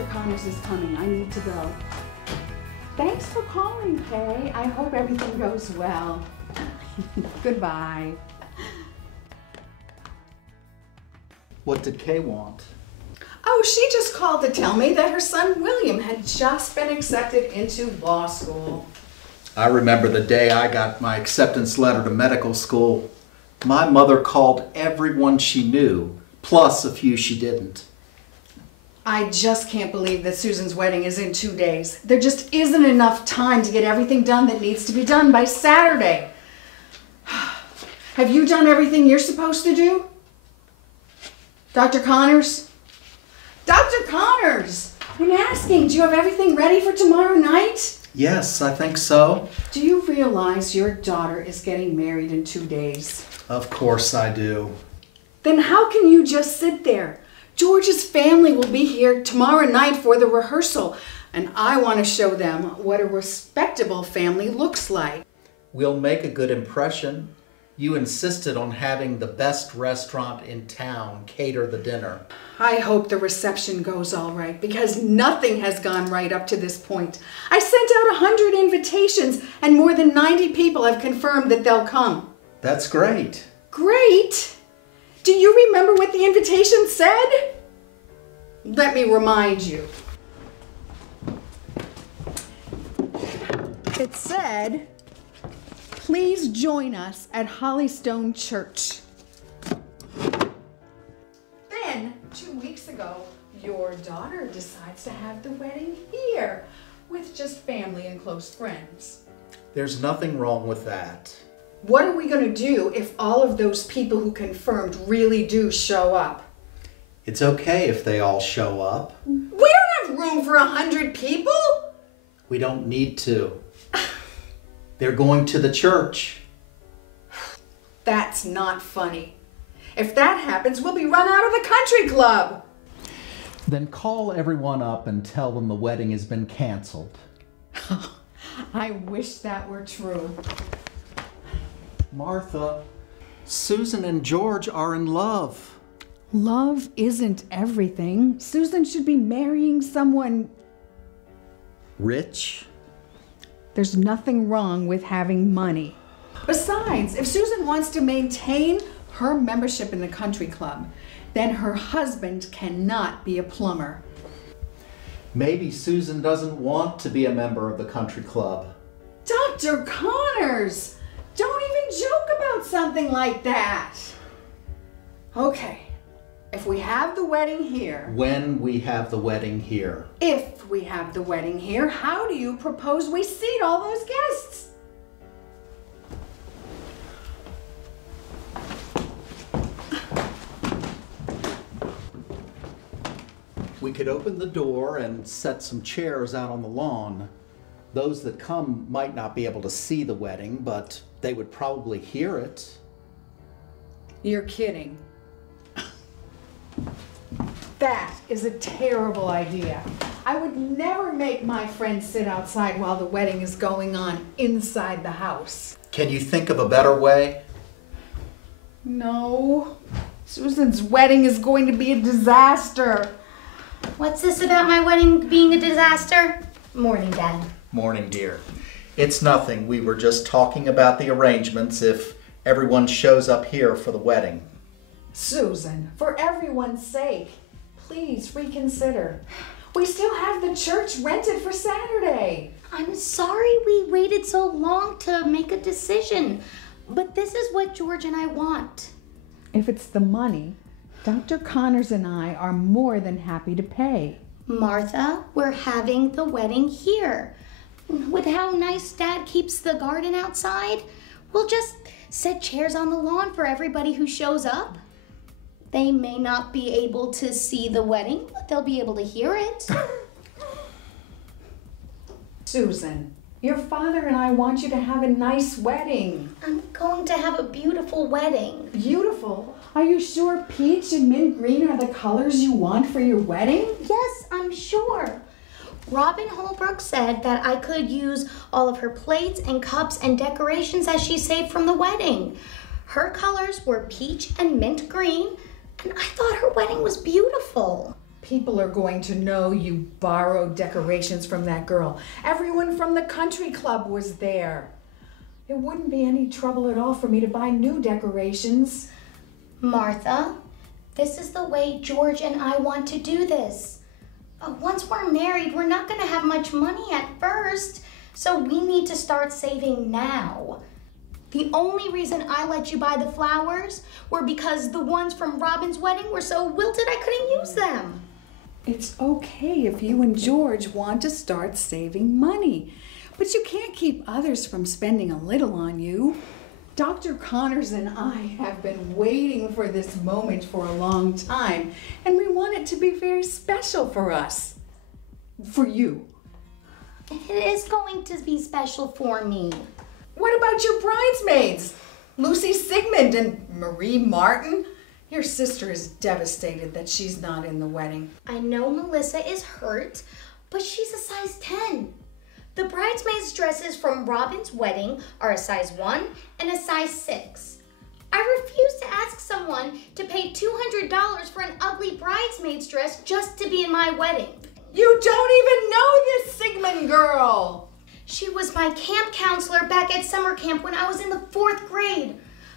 Dr. Connors is coming. I need to go. Thanks for calling, Kay. I hope everything goes well. Goodbye. What did Kay want? Oh, she just called to tell me that her son William had just been accepted into law school. I remember the day I got my acceptance letter to medical school. My mother called everyone she knew, plus a few she didn't. I just can't believe that Susan's wedding is in 2 days. There just isn't enough time to get everything done that needs to be done by Saturday. Have you done everything you're supposed to do? Dr. Connors? Dr. Connors! I'm asking, do you have everything ready for tomorrow night? Yes, I think so. Do you realize your daughter is getting married in 2 days? Of course I do. Then how can you just sit there? George's family will be here tomorrow night for the rehearsal, and I want to show them what a respectable family looks like. We'll make a good impression. You insisted on having the best restaurant in town cater the dinner. I hope the reception goes all right, because nothing has gone right up to this point. I sent out 100 invitations, and more than 90 people have confirmed that they'll come. That's great. Great! Do you remember what the invitation said? Let me remind you. It said, please join us at Hollystone Church. Then, 2 weeks ago, your daughter decides to have the wedding here with just family and close friends. There's nothing wrong with that. What are we going to do if all of those people who confirmed really do show up? It's okay if they all show up. We don't have room for 100 people. We don't need to. They're going to the church. That's not funny. If that happens, we'll be run out of the country club. Then call everyone up and tell them the wedding has been canceled. I wish that were true. Martha, Susan and George are in love. Love isn't everything. Susan should be marrying someone Rich? There's nothing wrong with having money. Besides, if Susan wants to maintain her membership in the country club, then her husband cannot be a plumber. Maybe Susan doesn't want to be a member of the country club. Dr. Connors, don't even joke about something like that. Okay, if we have the wedding here. When we have the wedding here. If we have the wedding here, how do you propose we seat all those guests? We could open the door and set some chairs out on the lawn. Those that come might not be able to see the wedding, but they would probably hear it. You're kidding. That is a terrible idea. I would never make my friends sit outside while the wedding is going on inside the house. Can you think of a better way? No. Susan's wedding is going to be a disaster. What's this about my wedding being a disaster? Morning, Dad. Morning, dear. It's nothing. We were just talking about the arrangements if everyone shows up here for the wedding. Susan, for everyone's sake, please reconsider. We still have the church rented for Saturday. I'm sorry we waited so long to make a decision, but this is what George and I want. If it's the money, Dr. Connors and I are more than happy to pay. Martha, we're having the wedding here. With how nice Dad keeps the garden outside, we'll just set chairs on the lawn for everybody who shows up. They may not be able to see the wedding, but they'll be able to hear it. Susan, your father and I want you to have a nice wedding. I'm going to have a beautiful wedding. Beautiful? Are you sure peach and mint green are the colors you want for your wedding? Yes, I'm sure. Robin Holbrook said that I could use all of her plates and cups and decorations that she saved from the wedding. Her colors were peach and mint green, and I thought her wedding was beautiful. People are going to know you borrowed decorations from that girl. Everyone from the country club was there. It wouldn't be any trouble at all for me to buy new decorations. Martha, this is the way George and I want to do this. Once we're married, we're not going to have much money at first, so we need to start saving now. The only reason I let you buy the flowers were because the ones from Robin's wedding were so wilted I couldn't use them. It's okay if you and George want to start saving money, but you can't keep others from spending a little on you. Dr. Connors and I have been waiting for this moment for a long time, and we want it to be very special for us. For you. It is going to be special for me. What about your bridesmaids? Lucy Sigmund and Marie Martin? Your sister is devastated that she's not in the wedding. I know Melissa is hurt, but she's a size 10. The bridesmaids' dresses from Robin's wedding are a size 1 and a size 6. I refuse to ask someone to pay $200 for an ugly bridesmaid's dress just to be in my wedding. You don't even know this Sigmund girl! She was my camp counselor back at summer camp when I was in the 4th grade.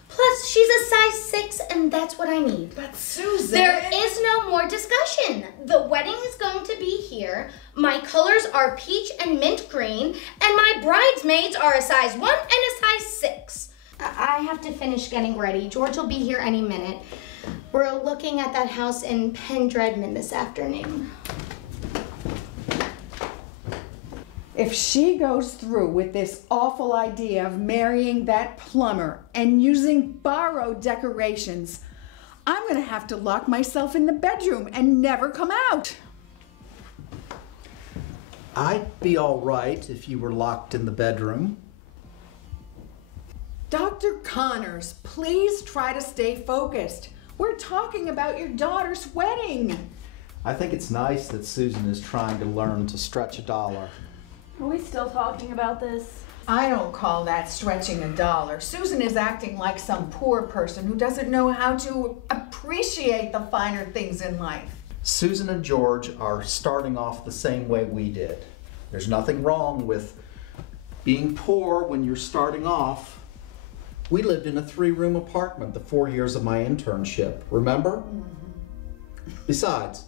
Plus, she's a size 6 and that's what I need. But Susan... There is no more discussion. The wedding is going to be here. My colors are peach and mint green, and my bridesmaids are a size 1 and a size 6. I have to finish getting ready. George will be here any minute. We're looking at that house in Pendredmon this afternoon. If she goes through with this awful idea of marrying that plumber and using borrowed decorations, I'm going to have to lock myself in the bedroom and never come out. I'd be all right if you were locked in the bedroom. Dr. Connors, please try to stay focused. We're talking about your daughter's wedding. I think it's nice that Susan is trying to learn to stretch a dollar. Are we still talking about this? I don't call that stretching a dollar. Susan is acting like some poor person who doesn't know how to appreciate the finer things in life. Susan and George are starting off the same way we did. There's nothing wrong with being poor when you're starting off. We lived in a 3-room apartment the 4 years of my internship, remember? Besides,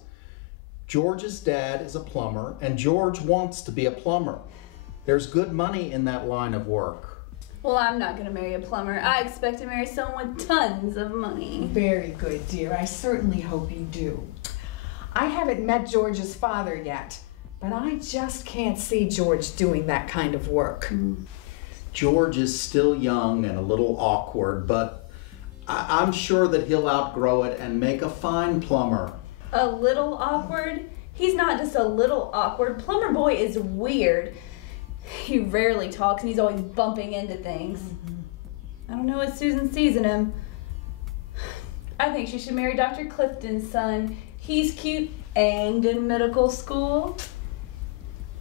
George's dad is a plumber, and George wants to be a plumber. There's good money in that line of work. Well, I'm not going to marry a plumber. I expect to marry someone with tons of money. Very good, dear. I certainly hope you do. I haven't met George's father yet, but I just can't see George doing that kind of work. George is still young and a little awkward, but I'm sure that he'll outgrow it and make a fine plumber. A little awkward? He's not just a little awkward. Plumber Boy is weird. He rarely talks and he's always bumping into things. I don't know what Susan sees in him. I think she should marry Dr. Clifton's son. He's cute and in medical school.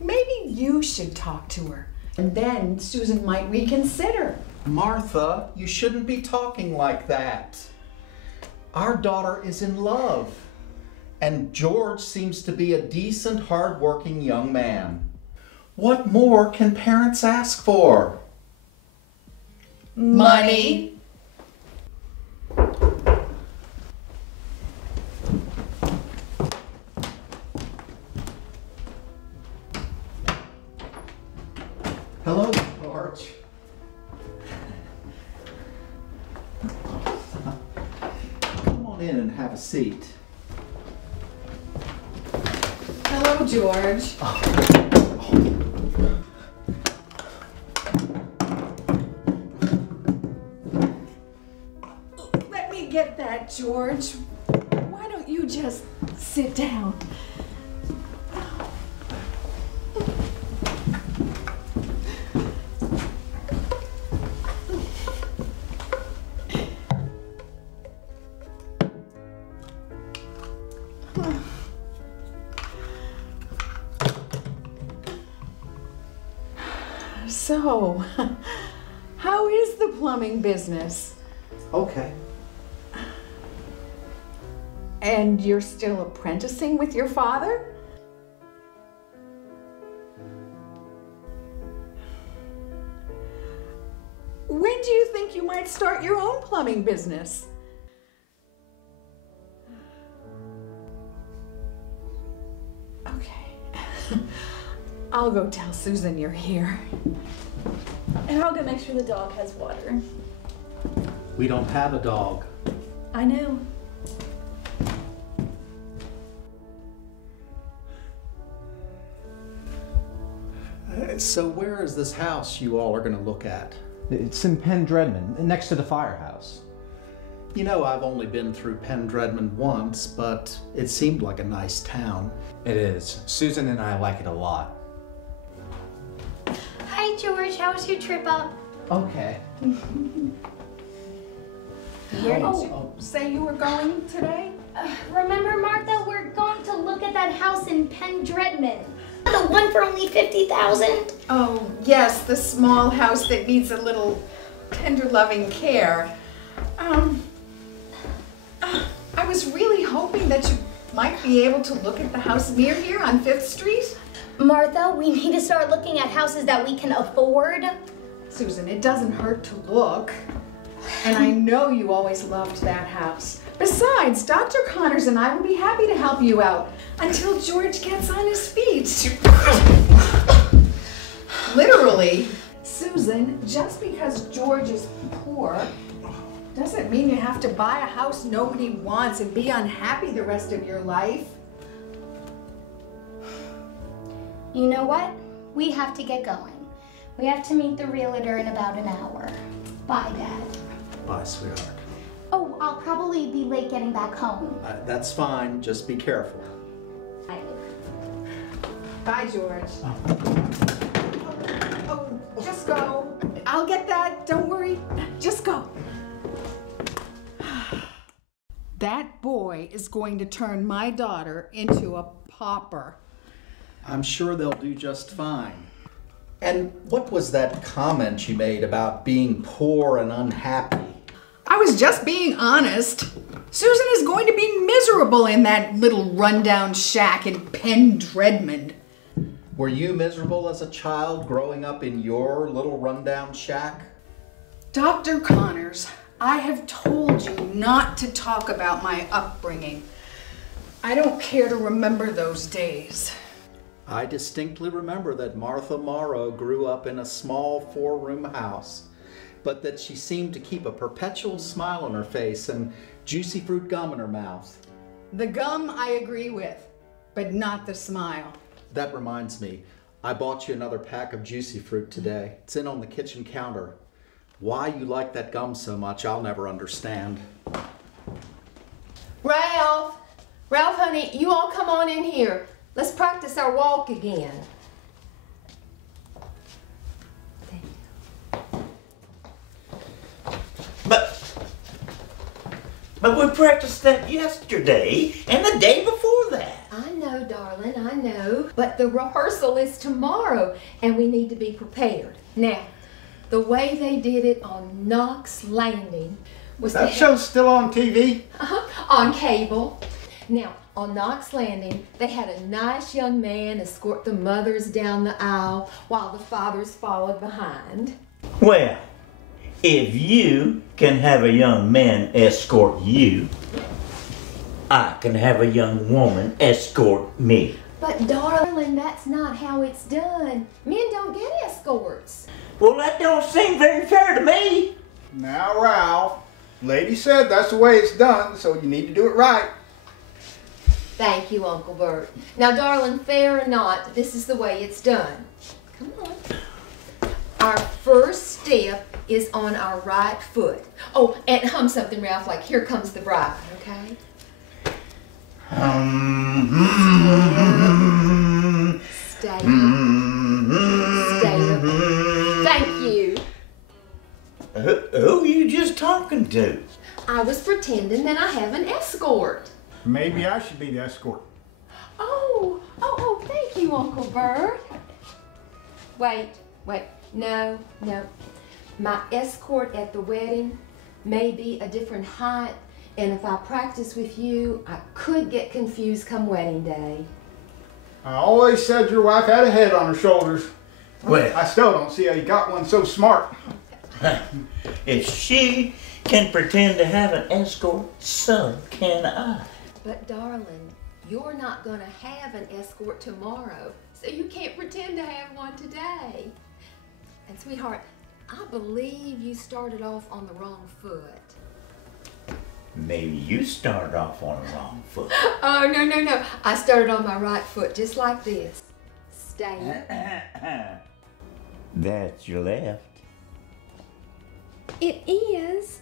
Maybe you should talk to her, and then Susan might reconsider. Martha, you shouldn't be talking like that. Our daughter is in love. And George seems to be a decent, hard-working young man. What more can parents ask for? Money. Hello, George. Come on in and have a seat. Hello, George. Let me get that, George. Why don't you just sit down? So, how is the plumbing business? Okay. And you're still apprenticing with your father? When do you think you might start your own plumbing business? Okay. I'll go tell Susan you're here. And I'll go make sure the dog has water. We don't have a dog. I know. So where is this house you all are going to look at? It's in Pendredmon, next to the firehouse. You know, I've only been through Pendredmon once, but it seemed like a nice town. It is. Susan and I like it a lot. Hi, George. How was your trip up? Okay. Where did you say you were going today? Remember, Martha, we're going to look at that house in Pendredmon. The one for only $50,000. Oh, yes, the small house that needs a little tender loving care. I was really hoping that you might be able to look at the house near here on 5th Street. Martha, we need to start looking at houses that we can afford. Susan, it doesn't hurt to look. And I know you always loved that house. Besides, Dr. Connors and I would be happy to help you out until George gets on his feet. Literally. Susan, just because George is poor doesn't mean you have to buy a house nobody wants and be unhappy the rest of your life. You know what? We have to get going. We have to meet the realtor in about an hour. Bye, Dad. Bye, sweetheart. Oh, I'll probably be late getting back home. That's fine. Just be careful. Bye. Bye, George. Oh, just go. I'll get that. Don't worry. Just go. That boy is going to turn my daughter into a pauper. I'm sure they'll do just fine. And what was that comment you made about being poor and unhappy? I was just being honest. Susan is going to be miserable in that little rundown shack in Pendredmon. Were you miserable as a child growing up in your little rundown shack? Dr. Connors, I have told you not to talk about my upbringing. I don't care to remember those days. I distinctly remember that Martha Morrow grew up in a small 4-room house, but that she seemed to keep a perpetual smile on her face and juicy fruit gum in her mouth. The gum I agree with, but not the smile. That reminds me, I bought you another pack of juicy fruit today. It's in on the kitchen counter. Why you like that gum so much, I'll never understand. Ralph, honey, you all come on in here. Let's practice our walk again. But we practiced that yesterday and the day before that. I know, darling, I know. But the rehearsal is tomorrow, and we need to be prepared. Now, the way they did it on Knox Landing was That show's still on TV? on cable. Now, on Knox Landing, they had a nice young man escort the mothers down the aisle while the fathers followed behind. Well, if you can have a young man escort you, I can have a young woman escort me. But darling, that's not how it's done. Men don't get escorts. Well, that don't seem very fair to me. Now, Ralph, lady said that's the way it's done, so you need to do it right. Thank you, Uncle Bert. Now, darling, fair or not, this is the way it's done. Come on. Our first step is on our right foot. Oh, and hum something, Ralph, like Here Comes the Bride, okay? Stay up. Stay up. Thank you. Who are you just talking to? I was pretending that I have an escort. Maybe I should be the escort. Oh, thank you, Uncle Bert. Wait, no. My escort at the wedding may be a different height And if I practice with you, I could get confused come wedding day. I always said your wife had a head on her shoulders. Well, I still don't see how you got one so smart. if she can pretend to have an escort, so can I. But darling, you're not gonna have an escort tomorrow, so you can't pretend to have one today. And sweetheart, I believe you started off on the wrong foot. Maybe you started off on the wrong foot. Oh, no. I started on my right foot, just like this. Stay. That's your left. It is.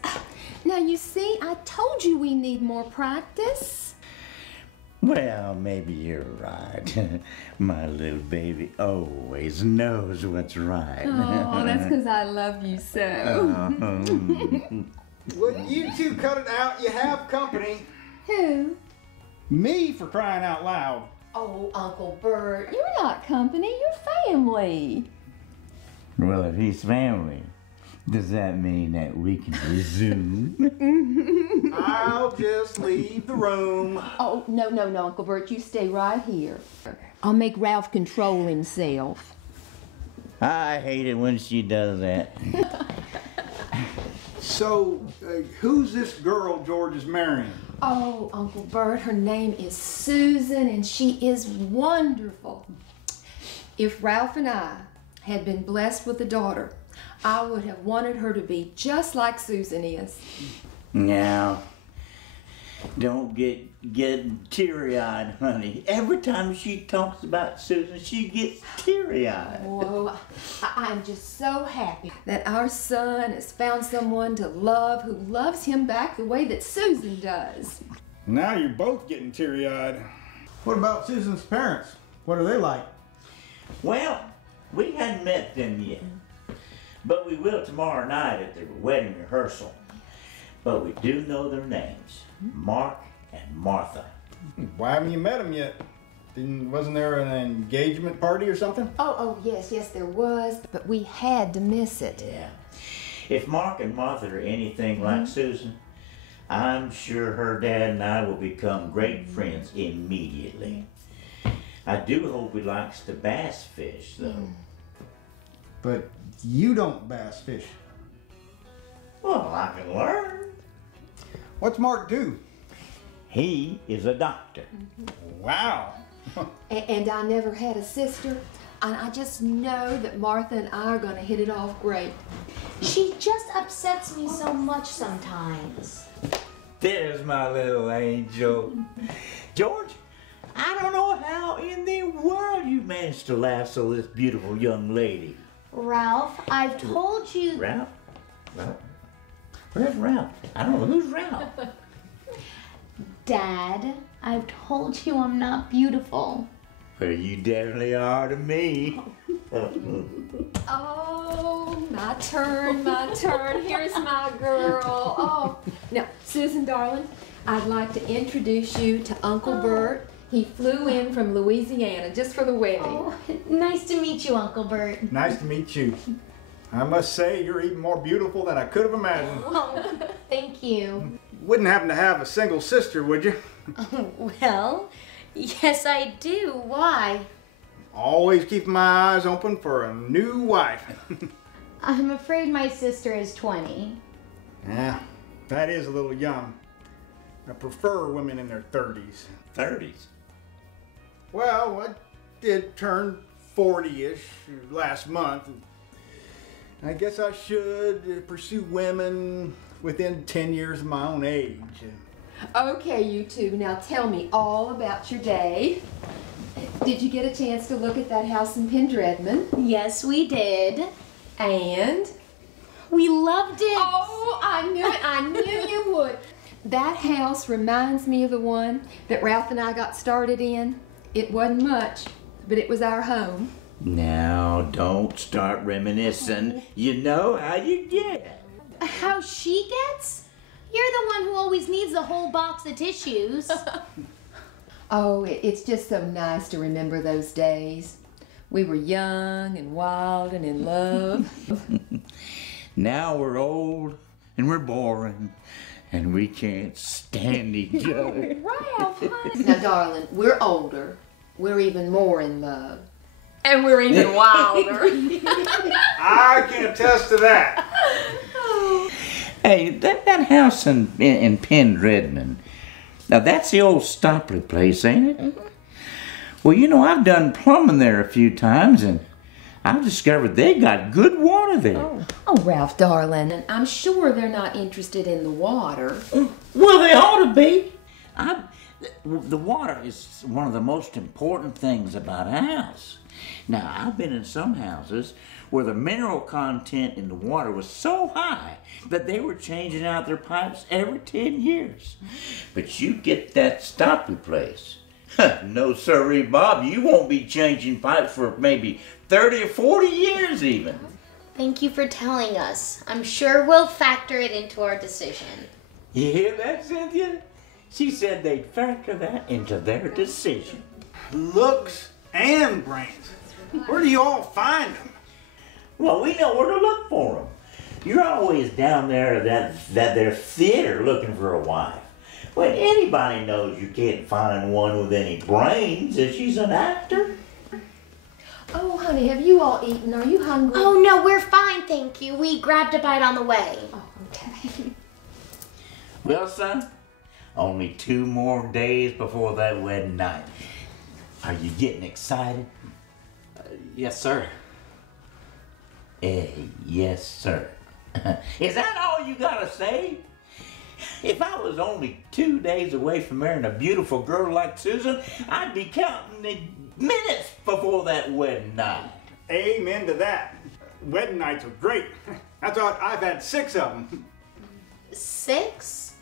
Now, you see, I told you we need more practice. Well, maybe you're right. My little baby always knows what's right. Oh, that's because I love you so. Well, you two cut it out. You have company. Who? Me, for crying out loud. Oh, Uncle Bert, you're not company, you're family. Well, if he's family, does that mean that we can resume? I'll just leave the room. Oh, no, Uncle Bert, you stay right here. I'll make Ralph control himself. I hate it when she does that. So, who's this girl George is marrying? Oh, Uncle Bert, her name is Susan, and she is wonderful. If Ralph and I had been blessed with a daughter, I would have wanted her to be just like Susan is. Now, don't get teary-eyed, honey. Every time she talks about Susan, she gets teary-eyed. Oh, I'm just so happy that our son has found someone to love who loves him back the way that Susan does. Now you're both getting teary-eyed. What about Susan's parents? What are they like? Well, we hadn't met them yet, but we will tomorrow night at the wedding rehearsal. But we do know their names, Mark and Martha. Why haven't you met them yet? Wasn't there an engagement party or something? Oh, yes, there was, but we had to miss it. Yeah. If Mark and Martha are anything like Susan, I'm sure her dad and I will become great friends immediately. I do hope he likes to bass fish, though. But you don't bass fish. Well, I can learn. What's Mark do? He is a doctor. Wow. And I never had a sister, and I just know that Martha and I are going to hit it off great. She just upsets me so much sometimes. There's my little angel. George, I don't know how in the world you managed to lasso this beautiful young lady. Ralph, I've told you... Ralph? Where's Ralph? I don't know. Who's Ralph? Dad, I've told you I'm not beautiful. Well, you definitely are to me. Oh, my turn. Here's my girl. Oh, now, Susan, darling, I'd like to introduce you to Uncle Bert. He flew in from Louisiana just for the wedding. Oh, nice to meet you, Uncle Bert. Nice to meet you. I must say, you're even more beautiful than I could have imagined. Oh, thank you. Wouldn't happen to have a single sister, would you? Well, yes I do. Why? Always keeping my eyes open for a new wife. I'm afraid my sister is 20. Yeah, that is a little young. I prefer women in their 30s. 30s? Well, I did turn 40-ish last month. I guess I should pursue women within 10 years of my own age. Okay, you two, now tell me all about your day. Did you get a chance to look at that house in Pendredmon? Yes, we did. And? We loved it. Oh, I knew it. I knew you would. That house reminds me of the one that Ralph and I got started in. It wasn't much, but it was our home. Now, don't start reminiscing. You know how you get. How she gets? You're the one who always needs the whole box of tissues. Oh, it's just so nice to remember those days. We were young and wild and in love. Now we're old and we're boring and we can't stand each other. Ralph, now, darling, we're older. We're even more in love. And we're even wilder. I can attest to that. Hey, that house in Penn now that's the old Stopley place, ain't it? Mm-hmm. Well, you know, I've done plumbing there a few times, and I've discovered they got good water there. Oh, Ralph, darling, I'm sure they're not interested in the water. Well, they ought to be. The water is one of the most important things about a house. Now, I've been in some houses where the mineral content in the water was so high that they were changing out their pipes every 10 years. But you get that Stopley place. No sirree, Bob, you won't be changing pipes for maybe 30 or 40 years even. Thank you for telling us. I'm sure we'll factor it into our decision. You hear that, Cynthia? She said they'd factor that into their decision. Looks and brains. Where do you all find them? Well, we know where to look for them. You're always down there at that there theater looking for a wife. When anybody knows you can't find one with any brains if she's an actor. Oh, honey, have you all eaten? Are you hungry? Oh, no, we're fine, thank you. We grabbed a bite on the way. Oh, okay. Well, son, only 2 more days before that wedding night. Are you getting excited? Yes, sir. Yes, sir. Is that all you gotta say? If I was only 2 days away from marrying a beautiful girl like Susan, I'd be counting the minutes before that wedding night. Amen to that. Wedding nights are great. I thought I've had 6 of them. 6?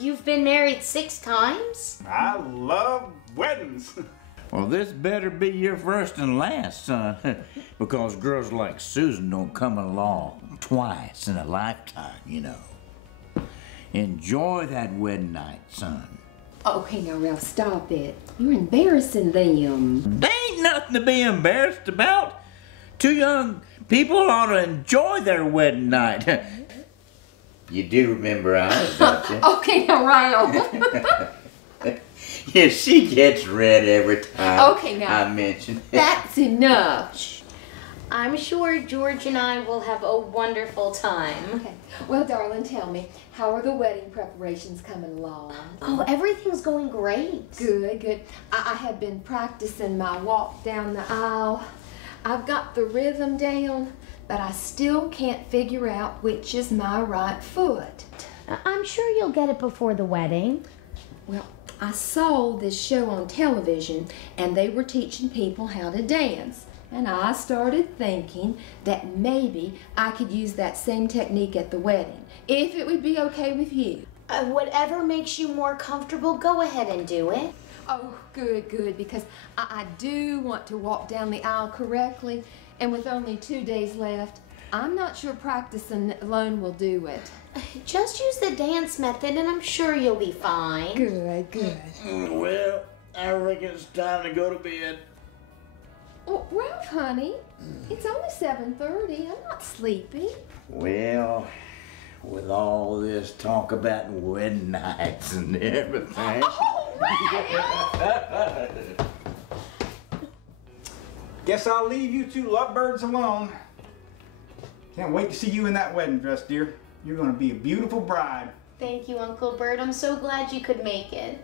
You've been married 6 times? I love weddings. Well, this better be your first and last, son, because girls like Susan don't come along twice in a lifetime, you know. Enjoy that wedding night, son. Okay, now, Ralph, stop it. You're embarrassing them. There ain't nothing to be embarrassed about. 2 young people ought to enjoy their wedding night. You do remember ours, don't you? Okay, now, Ralph. Yeah, she gets red every time Okay, now. I mention it. That's enough. I'm sure George and I will have a wonderful time. Okay. Well, darling, tell me, how are the wedding preparations coming along? Oh, everything's going great. Good, good. I have been practicing my walk down the aisle. I've got the rhythm down, but I still can't figure out which is my right foot. I'm sure you'll get it before the wedding. Well, I saw this show on television, and they were teaching people how to dance. And I started thinking that maybe I could use that same technique at the wedding, if it would be okay with you. Whatever makes you more comfortable, go ahead and do it. Oh, good, good, because I do want to walk down the aisle correctly, and with only 2 days left, I'm not sure practicing alone will do it. Just use the dance method and I'm sure you'll be fine. Good, good. Well, I reckon it's time to go to bed. Oh, Ralph, honey, it's only 7:30. I'm not sleepy. Well, with all this talk about wedding nights and everything. Oh, Ralph! Guess I'll leave you 2 lovebirds alone. Can't wait to see you in that wedding dress, dear. You're going to be a beautiful bride. Thank you, Uncle Bert. I'm so glad you could make it.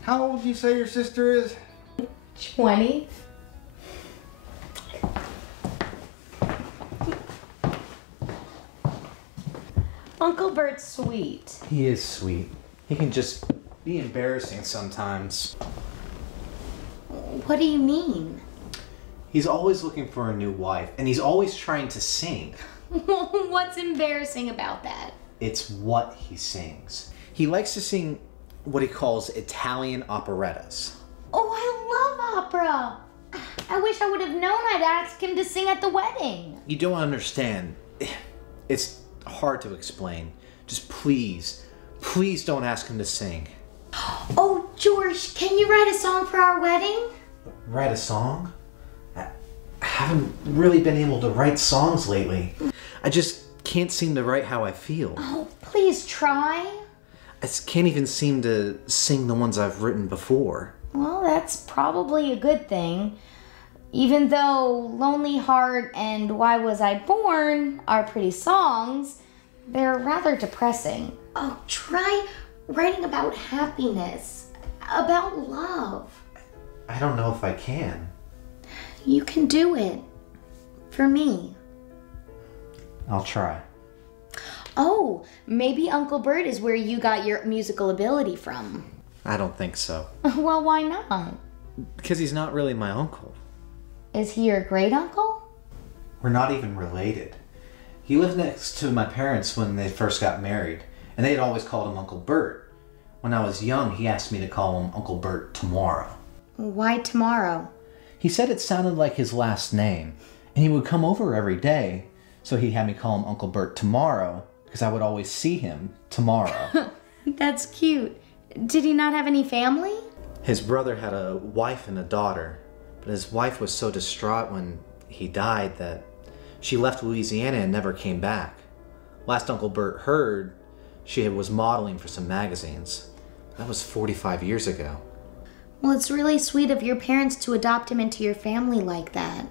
How old do you say your sister is? 20. Uncle Bert's sweet. He is sweet. He can just be embarrassing sometimes. What do you mean? He's always looking for a new wife, and he's always trying to sing. What's embarrassing about that? It's what he sings. He likes to sing what he calls Italian operettas. Oh, I love opera. I wish I would have known I'd ask him to sing at the wedding. You don't understand. It's hard to explain. Just please, please don't ask him to sing. Oh, George, can you write a song for our wedding? Write a song? I haven't really been able to write songs lately. I just can't seem to write how I feel. Oh, please try. I just can't even seem to sing the ones I've written before. Well, that's probably a good thing. Even though Lonely Heart and Why Was I Born are pretty songs, they're rather depressing. Oh, try writing about happiness, about love. I don't know if I can. You can do it. For me. I'll try. Oh, maybe Uncle Bert is where you got your musical ability from. I don't think so. Well, why not? Because he's not really my uncle. Is he your great uncle? We're not even related. He lived next to my parents when they first got married, and they'd always called him Uncle Bert. When I was young, he asked me to call him Uncle Bert tomorrow. Why tomorrow? He said it sounded like his last name, and he would come over every day, so he had me call him Uncle Bert tomorrow, because I would always see him tomorrow. That's cute. Did he not have any family? His brother had a wife and a daughter, but his wife was so distraught when he died that she left Louisiana and never came back. Last Uncle Bert heard, she was modeling for some magazines. That was 45 years ago. Well, it's really sweet of your parents to adopt him into your family like that.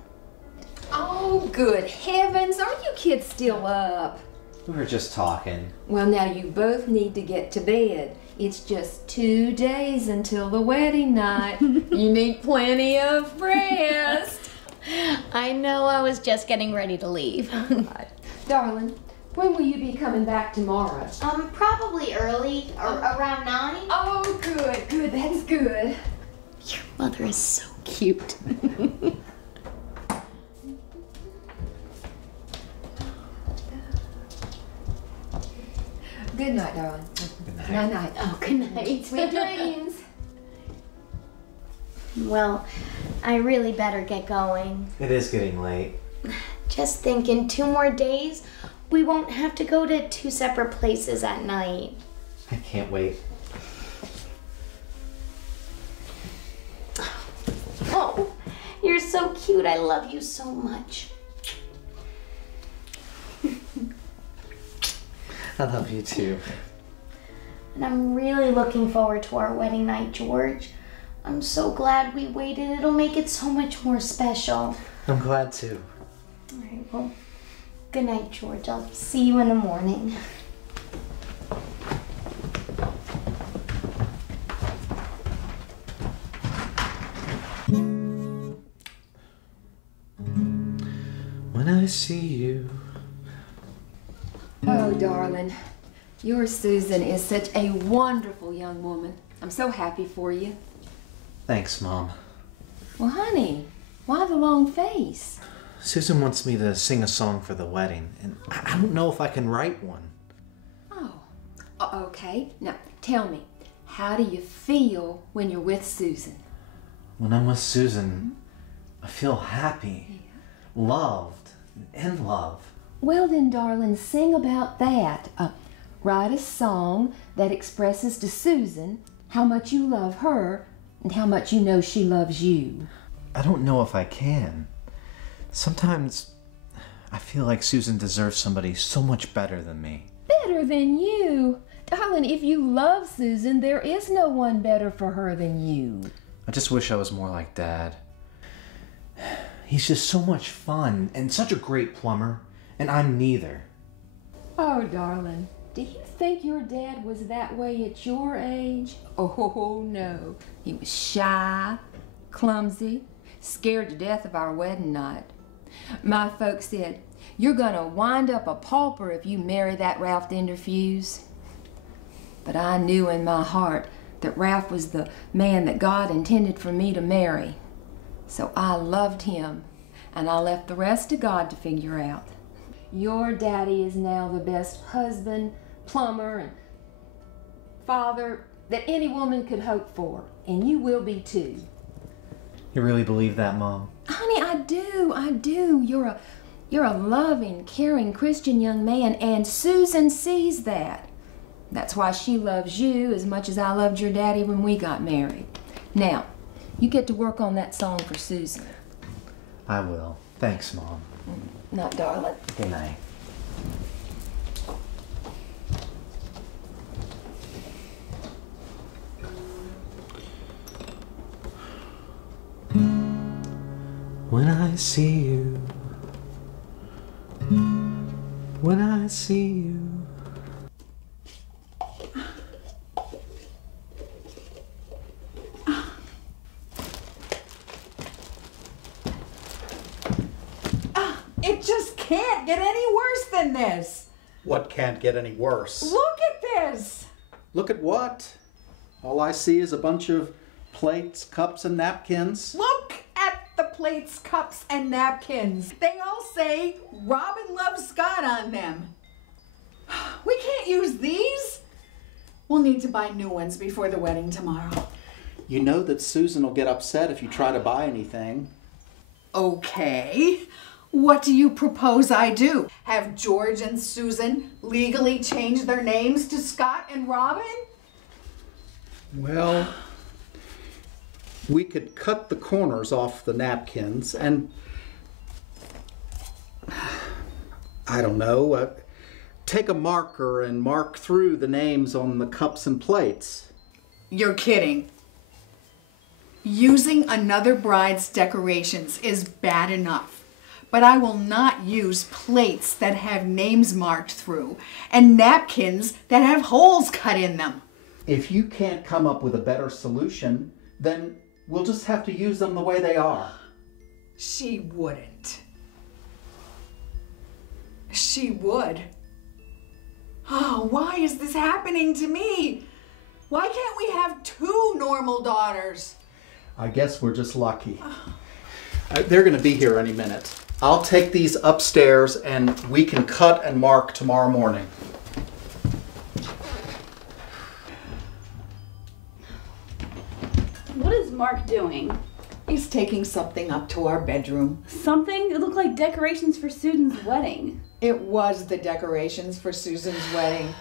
Oh, good heavens, are you kids still up? We were just talking. Well, now you both need to get to bed. It's just 2 days until the wedding night. You need plenty of rest. I know, I was just getting ready to leave. Darling, when will you be coming back tomorrow? Probably early, or around 9. Oh, good, that's good. Your mother is so cute. Good night, darling. Good night. Night, night. Oh, good night. Sweet dreams. Well, I really better get going. It is getting late. Just think, in 2 more days, we won't have to go to 2 separate places at night. I can't wait. Oh, you're so cute. I love you so much. I love you too. And I'm really looking forward to our wedding night, George. I'm so glad we waited. It'll make it so much more special. I'm glad too. All right, well, good night, George. I'll see you in the morning. When I see you. Oh, darling, your Susan is such a wonderful young woman. I'm so happy for you. Thanks, Mom. Well, honey, why the long face? Susan wants me to sing a song for the wedding, and I don't know if I can write one. Oh, okay. Now, tell me, how do you feel when you're with Susan? When I'm with Susan, I feel happy, loved, and in love. Well then, darling, sing about that. Write a song that expresses to Susan how much you love her and how much you know she loves you. I don't know if I can. Sometimes I feel like Susan deserves somebody so much better than me. Better than you? Darling, if you love Susan, there is no one better for her than you. I just wish I was more like Dad. He's just so much fun and such a great plumber, and I'm neither. Oh, darling, do you think your dad was that way at your age? Oh, no. He was shy, clumsy, scared to death of our wedding night. My folks said, "You're gonna wind up a pauper if you marry that Ralph Denderfuse." But I knew in my heart that Ralph was the man that God intended for me to marry. So I loved him, and I left the rest to God to figure out. Your daddy is now the best husband, plumber, and father that any woman could hope for, and you will be too. You really believe that, Mom? Honey, I do. You're a loving, caring Christian young man, and Susan sees that. That's why she loves you as much as I loved your daddy when we got married. Now, you get to work on that song for Susan. I will. Thanks, Mom. Night, darling. Good night. I see you, when I see you. It just can't get any worse than this. What can't get any worse? Look at this. Look at what? All I see is a bunch of plates, cups, and napkins. Look at the plates, cups, and napkins. They all say Robin loves Scott on them. We can't use these. We'll need to buy new ones before the wedding tomorrow. You know that Susan will get upset if you try to buy anything. Okay. What do you propose I do? Have George and Susan legally change their names to Scott and Robin? Well, we could cut the corners off the napkins and, I don't know, take a marker and mark through the names on the cups and plates. You're kidding. Using another bride's decorations is bad enough. But I will not use plates that have names marked through and napkins that have holes cut in them. If you can't come up with a better solution, then we'll just have to use them the way they are. She wouldn't. She would. Oh, why is this happening to me? Why can't we have two normal daughters? I guess we're just lucky. They're going to be here any minute. I'll take these upstairs and we can cut and mark tomorrow morning. What is Mark doing? He's taking something up to our bedroom. Something? It looked like decorations for Susan's wedding. It was the decorations for Susan's wedding.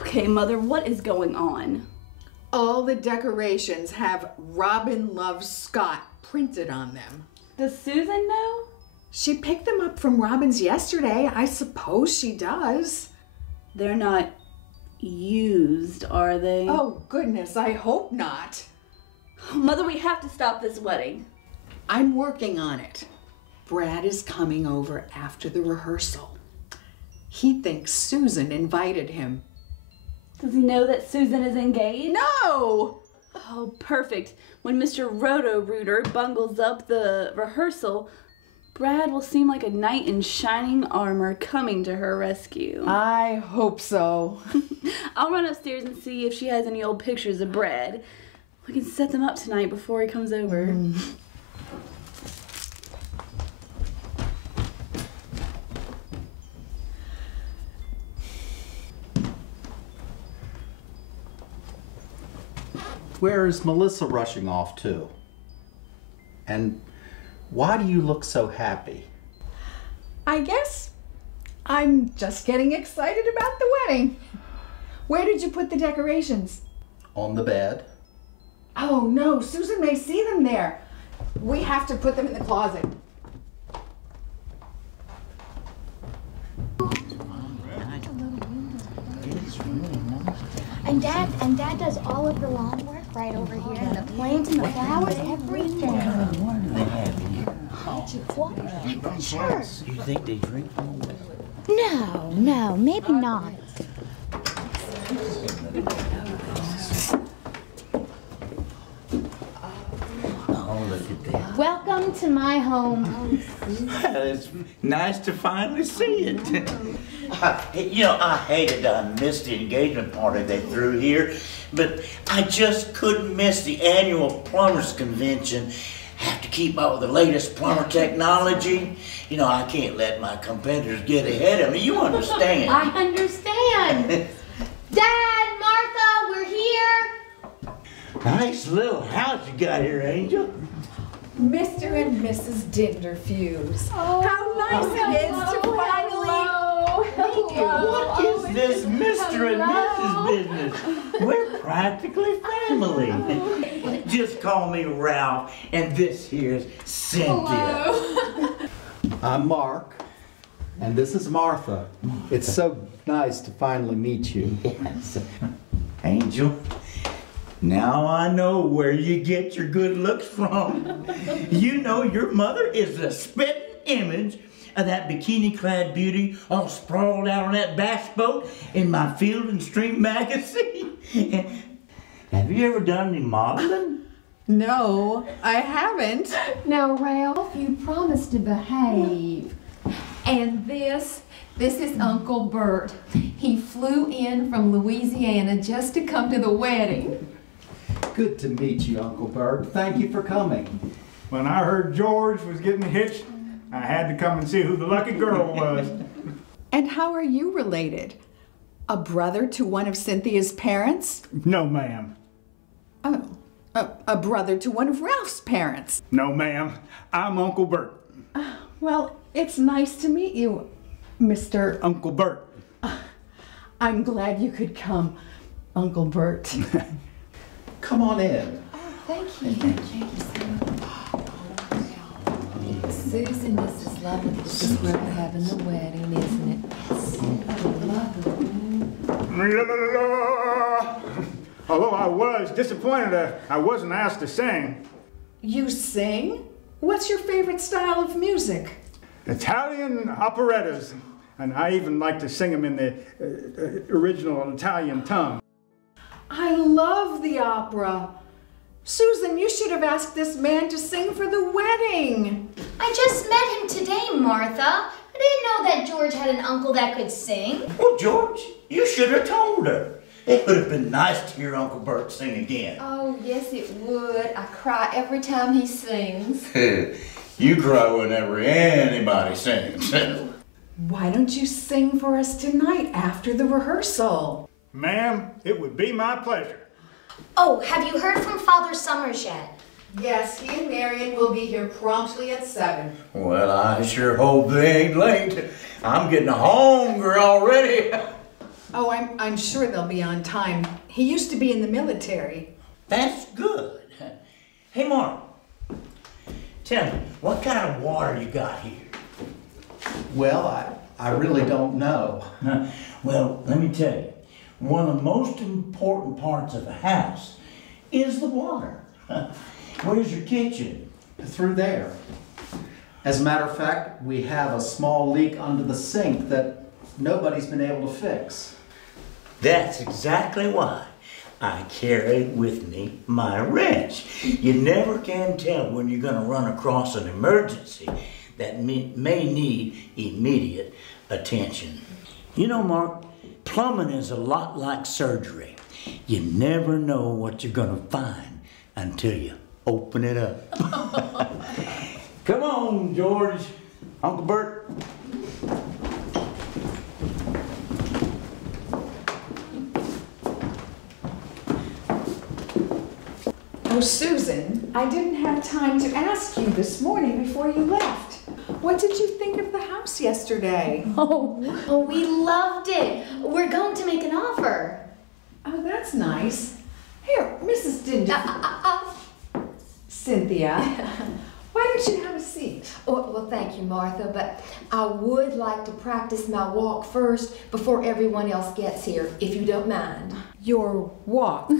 Okay, Mother, what is going on? All the decorations have Robin Loves Scott printed on them. Does Susan know? She picked them up from Robin's yesterday. I suppose she does. They're not used, are they? Oh, goodness, I hope not. Mother, we have to stop this wedding. I'm working on it. Brad is coming over after the rehearsal. He thinks Susan invited him. Does he know that Susan is engaged? No! Oh, perfect. When Mr. Roto-Rooter bungles up the rehearsal, Brad will seem like a knight in shining armor coming to her rescue. I hope so. I'll run upstairs and see if she has any old pictures of Brad. We can set them up tonight before he comes over. Where is Melissa rushing off to? And why do you look so happy? I guess I'm just getting excited about the wedding. Where did you put the decorations? On the bed. Oh no, Susan may see them there. We have to put them in the closet. And Dad does all of the lawn work right over here, and the plants and the flowers, everything. What do they have here? What? I'm not sure. Do you think they drink from the well? No, maybe not. Oh, look at that. Welcome to my home. Well, it's nice to finally see it. You know, I hated I missed the engagement party they threw here, but I just couldn't miss the annual plumbers convention. Have to keep up with the latest plumber technology. You know, I can't let my competitors get ahead of me. You understand? I understand. Dad, Martha, we're here. Nice little house you got here, Angel. Mr. and Mrs. Dinderfuse. How nice it is to finally meet you. What is this Mr. and Mrs. business? We're practically family. Just call me Ralph, and this here's Cynthia. I'm Mark, and this is Martha. It's so nice to finally meet you. Yes. Angel, Now I know where you get your good looks from. You know your mother is the spitting image of that bikini-clad beauty all sprawled out on that bass boat in my Field and Stream magazine. Have you ever done any modeling? No, I haven't. Now, Ralph, you promised to behave. And this is Uncle Bert. He flew in from Louisiana just to come to the wedding. Good to meet you, Uncle Bert. Thank you for coming. When I heard George was getting hitched, I had to come and see who the lucky girl was. And how are you related? A brother to one of Cynthia's parents? No, ma'am. Oh, a brother to one of Ralph's parents? No, ma'am. I'm Uncle Bert. Well, it's nice to meet you, Mr. Uncle Bert. I'm glad you could come, Uncle Bert. Come on in. Thank you. Thank you so much. Susan, this is lovely. This is where we're having the wedding, isn't it? Although I was disappointed I wasn't asked to sing. You sing? What's your favorite style of music? Italian operettas. And I even like to sing them in the original Italian tongue. I love the opera. Susan, you should have asked this man to sing for the wedding. I just met him today, Martha. I didn't know that George had an uncle that could sing. Well, George, you should have told her. It would have been nice to hear Uncle Bert sing again. Oh, yes, it would. I cry every time he sings. You cry whenever anybody sings. Why don't you sing for us tonight after the rehearsal? Ma'am, it would be my pleasure. Oh, have you heard from Father Summers yet? Yes, he and Marion will be here promptly at 7. Well, I sure hope they ain't late. I'm getting hungry already. Oh, I'm sure they'll be on time. He used to be in the military. That's good. Hey, Mark, tell me, what kind of water you got here? Well, I really don't know. Well, let me tell you, one of the most important parts of a house is the water. Where's your kitchen? Through there. As a matter of fact, we have a small leak under the sink that nobody's been able to fix. That's exactly why I carry with me my wrench. You never can tell when you're going to run across an emergency that may need immediate attention. You know, Mark, plumbing is a lot like surgery. You never know what you're going to find until you open it up. Come on, George. Uncle Bert. Oh, Susan, I didn't have time to ask you this morning before you left. What did you think of the house yesterday? Oh, we loved it. We're going to make an offer. Oh, that's nice. Here, Mrs. Dinger. Cynthia, why don't you have a seat? Well, thank you, Martha, but I would like to practice my walk first before everyone else gets here, if you don't mind. Your walk?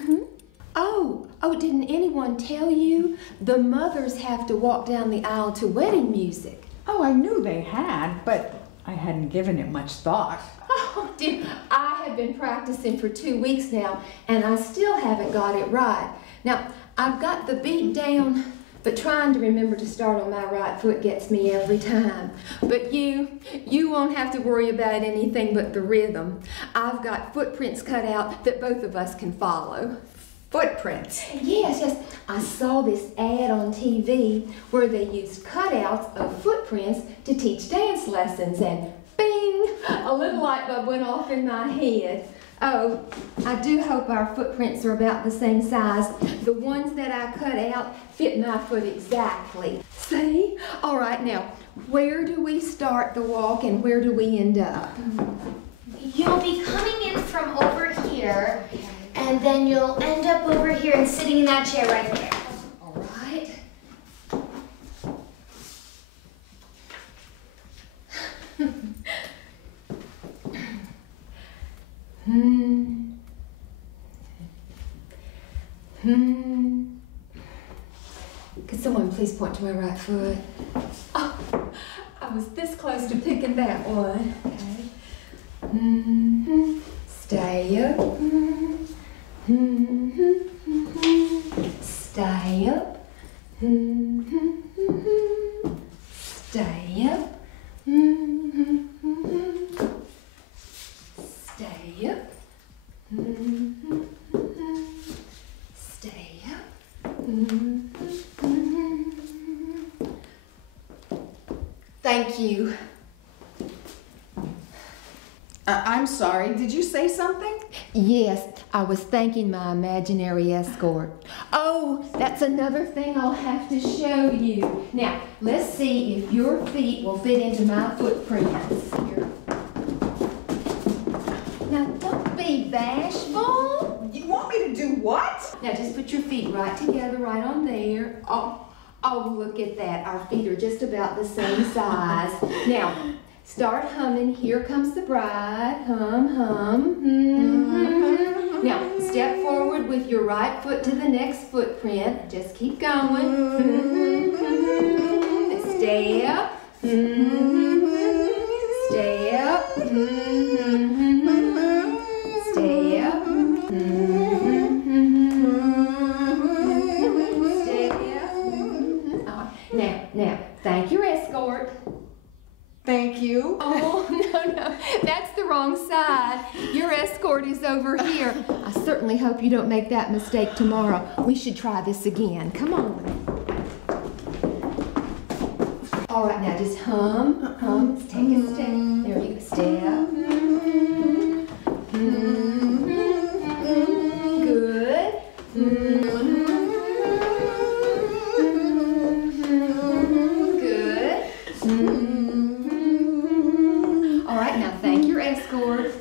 Oh, didn't anyone tell you? The mothers have to walk down the aisle to wedding music. Oh, I knew they had, but I hadn't given it much thought. Oh, dear, I have been practicing for 2 weeks now, and I still haven't got it right. Now, I've got the beat down, but trying to remember to start on my right foot gets me every time. But you won't have to worry about anything but the rhythm. I've got footprints cut out that both of us can follow. Footprints? Yes. I saw this ad on TV where they used cutouts of footprints to teach dance lessons, and bing, a little light bulb went off in my head. Oh, I do hope our footprints are about the same size. The ones that I cut out fit my foot exactly. See? All right, now, where do we start the walk and where do we end up? You'll be coming in from over here, and then you'll end up over here and sitting in that chair right there. All right. please point to my right foot. Oh, I was this close to picking that one. Okay. Stay up. Stay up. Stay up. Stay up. Stay up. Thank you. I'm sorry, did you say something? Yes, I was thanking my imaginary escort. Oh, that's another thing I'll have to show you. Now, let's see if your feet will fit into my footprints. Here. Now, don't be bashful. You want me to do what? Now, just put your feet right together, right on there. Oh, look at that. Our feet are just about the same size. Now, start humming. Here comes the bride. Hum, hum. Mm-hmm. Now, step forward with your right foot to the next footprint. Just keep going. Mm-hmm. Step. Mm-hmm. Step. Mm-hmm. Step. Mm-hmm. Step. Now, thank your escort. Thank you. Oh, no, that's the wrong side. Your escort is over here. I certainly hope you don't make that mistake tomorrow. We should try this again. Come on. All right, now just hum. Let's take a step. There you go. Step. Good. Good. All right, now thank your escort.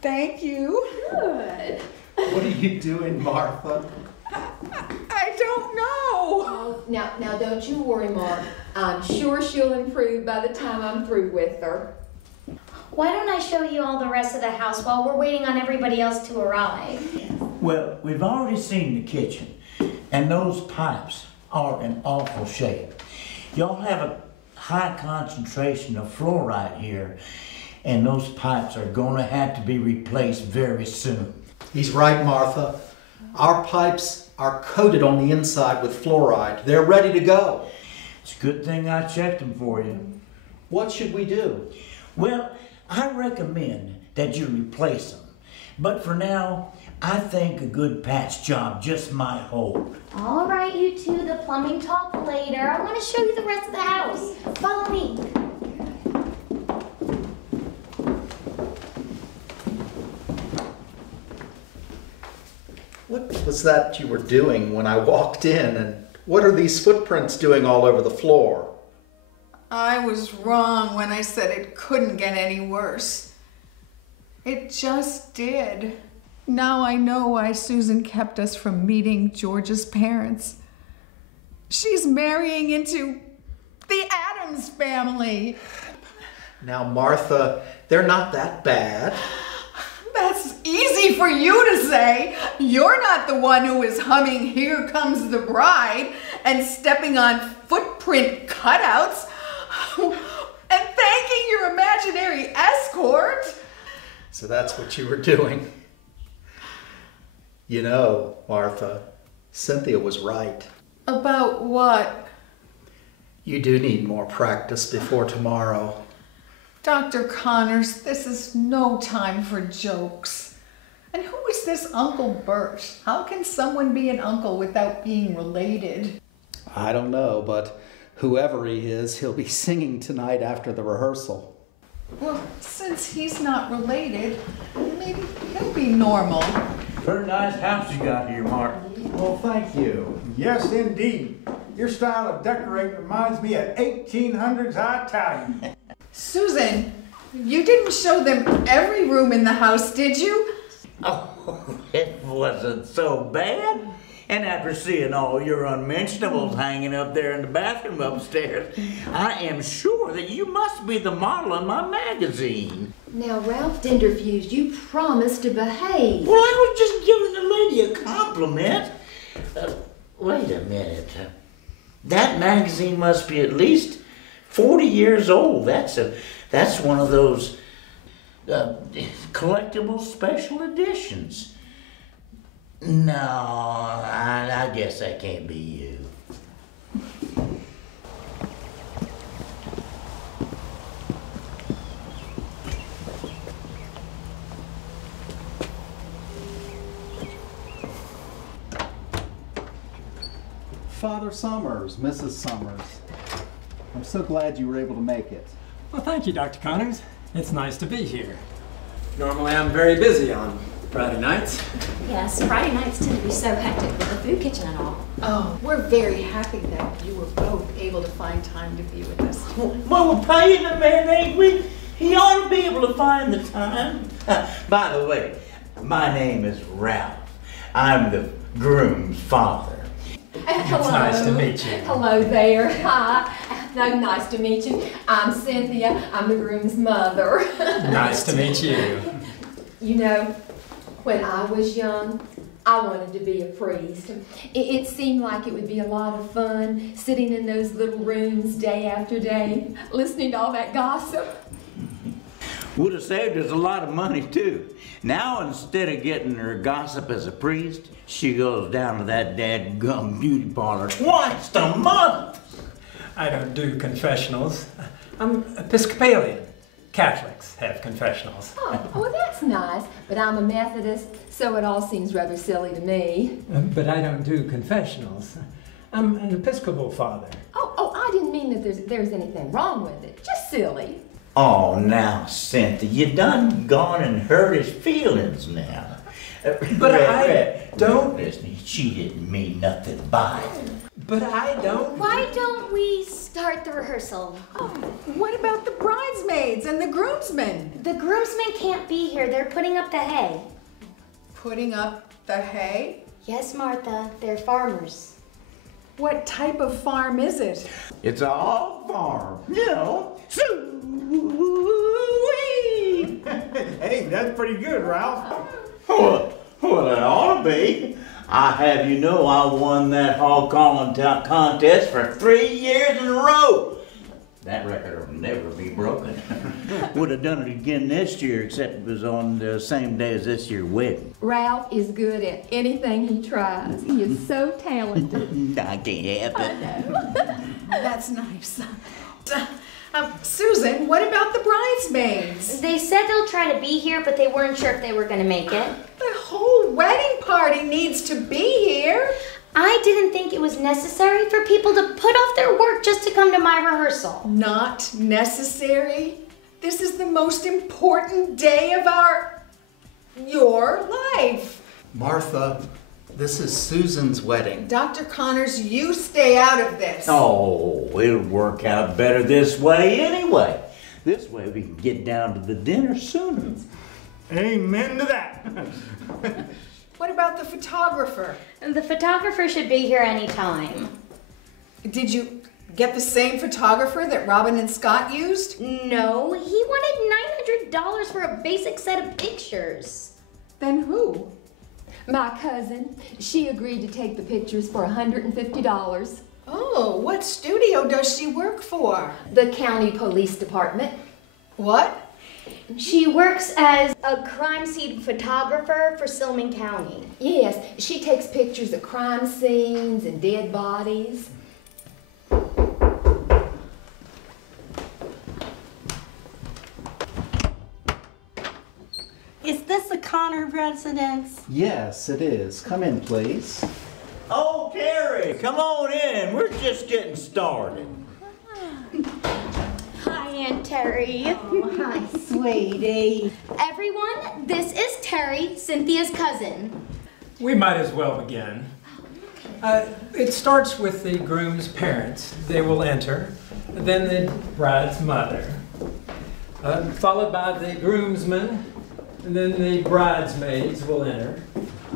Thank you. Good. What are you doing, Martha? I don't know. Oh, now don't you worry, Mark. I'm sure she'll improve by the time I'm through with her. Why don't I show you all the rest of the house while we're waiting on everybody else to arrive? Well, we've already seen the kitchen, and those pipes are in awful shape. Y'all have a high concentration of fluoride here, and those pipes are going to have to be replaced very soon. He's right, Martha. Our pipes are coated on the inside with fluoride. They're ready to go. It's a good thing I checked them for you. What should we do? Well, I recommend that you replace them. But for now, I think a good patch job just might hold. All right, you two, the plumbing talk later. I want to show you the rest of the house. Follow me. What was that you were doing when I walked in, and what are these footprints doing all over the floor? I was wrong when I said it couldn't get any worse. It just did. Now I know why Susan kept us from meeting George's parents. She's marrying into the Addams family. Now, Martha, they're not that bad. That's easy for you to say. You're not the one who is humming "Here Comes the Bride" and stepping on footprint cutouts and thanking your imaginary escort. So that's what you were doing. You know, Martha, Cynthia was right. About what? You do need more practice before tomorrow. Dr. Connors, this is no time for jokes. And who is this Uncle Bert? How can someone be an uncle without being related? I don't know, but whoever he is, he'll be singing tonight after the rehearsal. Well, since he's not related, maybe he'll be normal. Very nice house you got here, Mark. Well, thank you. Yes, indeed. Your style of decorating reminds me of 1800s Italian. Susan, you didn't show them every room in the house, did you? Oh, it wasn't so bad. And after seeing all your unmentionables hanging up there in the bathroom upstairs, I am sure that you must be the model in my magazine. Now, Ralph Denderfuse, you promised to behave. Well, I was just giving the lady a compliment. Wait a minute. That magazine must be at least 40 years old. That's one of those collectible special editions. No, I guess that can't be you. Father Summers, Mrs. Summers. I'm so glad you were able to make it. Well, thank you, Dr. Connors. It's nice to be here. Normally, I'm very busy on Friday nights. Yes, Friday nights tend to be so hectic with the food kitchen and all. Oh, we're very happy that you were both able to find time to be with us. Well, we're paying the man, ain't we? He ought to be able to find the time. By the way, my name is Ralph. I'm the groom's father. Hello. It's nice to meet you. Hello there. Hi. No, nice to meet you. I'm Cynthia. I'm the groom's mother. Nice to meet you. You know, when I was young, I wanted to be a priest. It seemed like it would be a lot of fun sitting in those little rooms day after day, listening to all that gossip. Would have saved us a lot of money, too. Now, instead of getting her gossip as a priest, she goes down to that dadgum beauty parlor twice a month. I don't do confessionals. I'm Episcopalian. Catholics have confessionals. Oh, well, that's nice, but I'm a Methodist, so it all seems rather silly to me. But I don't do confessionals. I'm an Episcopal father. Oh, I didn't mean that there's anything wrong with it. Just silly. Oh, now, Cynthia, you done gone and hurt his feelings now. But I don't... Listen, she didn't mean nothing by it. But I don't... Why don't we start the rehearsal? Oh, what about the bridesmaids and the groomsmen? The groomsmen can't be here. They're putting up the hay. Putting up the hay? Yes, Martha. They're farmers. What type of farm is it? It's a hog farm, you know. Hey, that's pretty good, Ralph. Well, it ought to be. I have you know I won that hog calling contest for 3 years in a row. That record will never be broken. Would have done it again this year, except it was on the same day as this year's wedding. Ralph is good at anything he tries. He is so talented. I can't help it. That's nice. Susan, what about the bridesmaids? They said they'll try to be here, but they weren't sure if they were going to make it. The whole wedding party needs to be here. I didn't think it was necessary for people to put off their work just to come to my rehearsal. Not necessary. This is the most important day of your life. Martha, this is Susan's wedding. Dr. Connors, you stay out of this. Oh, it'll work out better this way anyway. This way we can get down to the dinner sooner. Amen to that. What about the photographer? The photographer should be here anytime. Did you get the same photographer that Robin and Scott used? No, he wanted $900 for a basic set of pictures. Then who? My cousin, she agreed to take the pictures for $150. Oh, what studio does she work for? The county police department. What? She works as a crime scene photographer for Silman County. Yes, she takes pictures of crime scenes and dead bodies. Is this the Connor residence? Yes, it is. Come in, please. Oh, Terry, come on in. We're just getting started. Hi, Aunt Terry. Hi, sweetie. Everyone, this is Terry, Cynthia's cousin. We might as well begin. It starts with the groom's parents. They will enter. Then the bride's mother. Followed by the groomsmen. And then the bridesmaids will enter.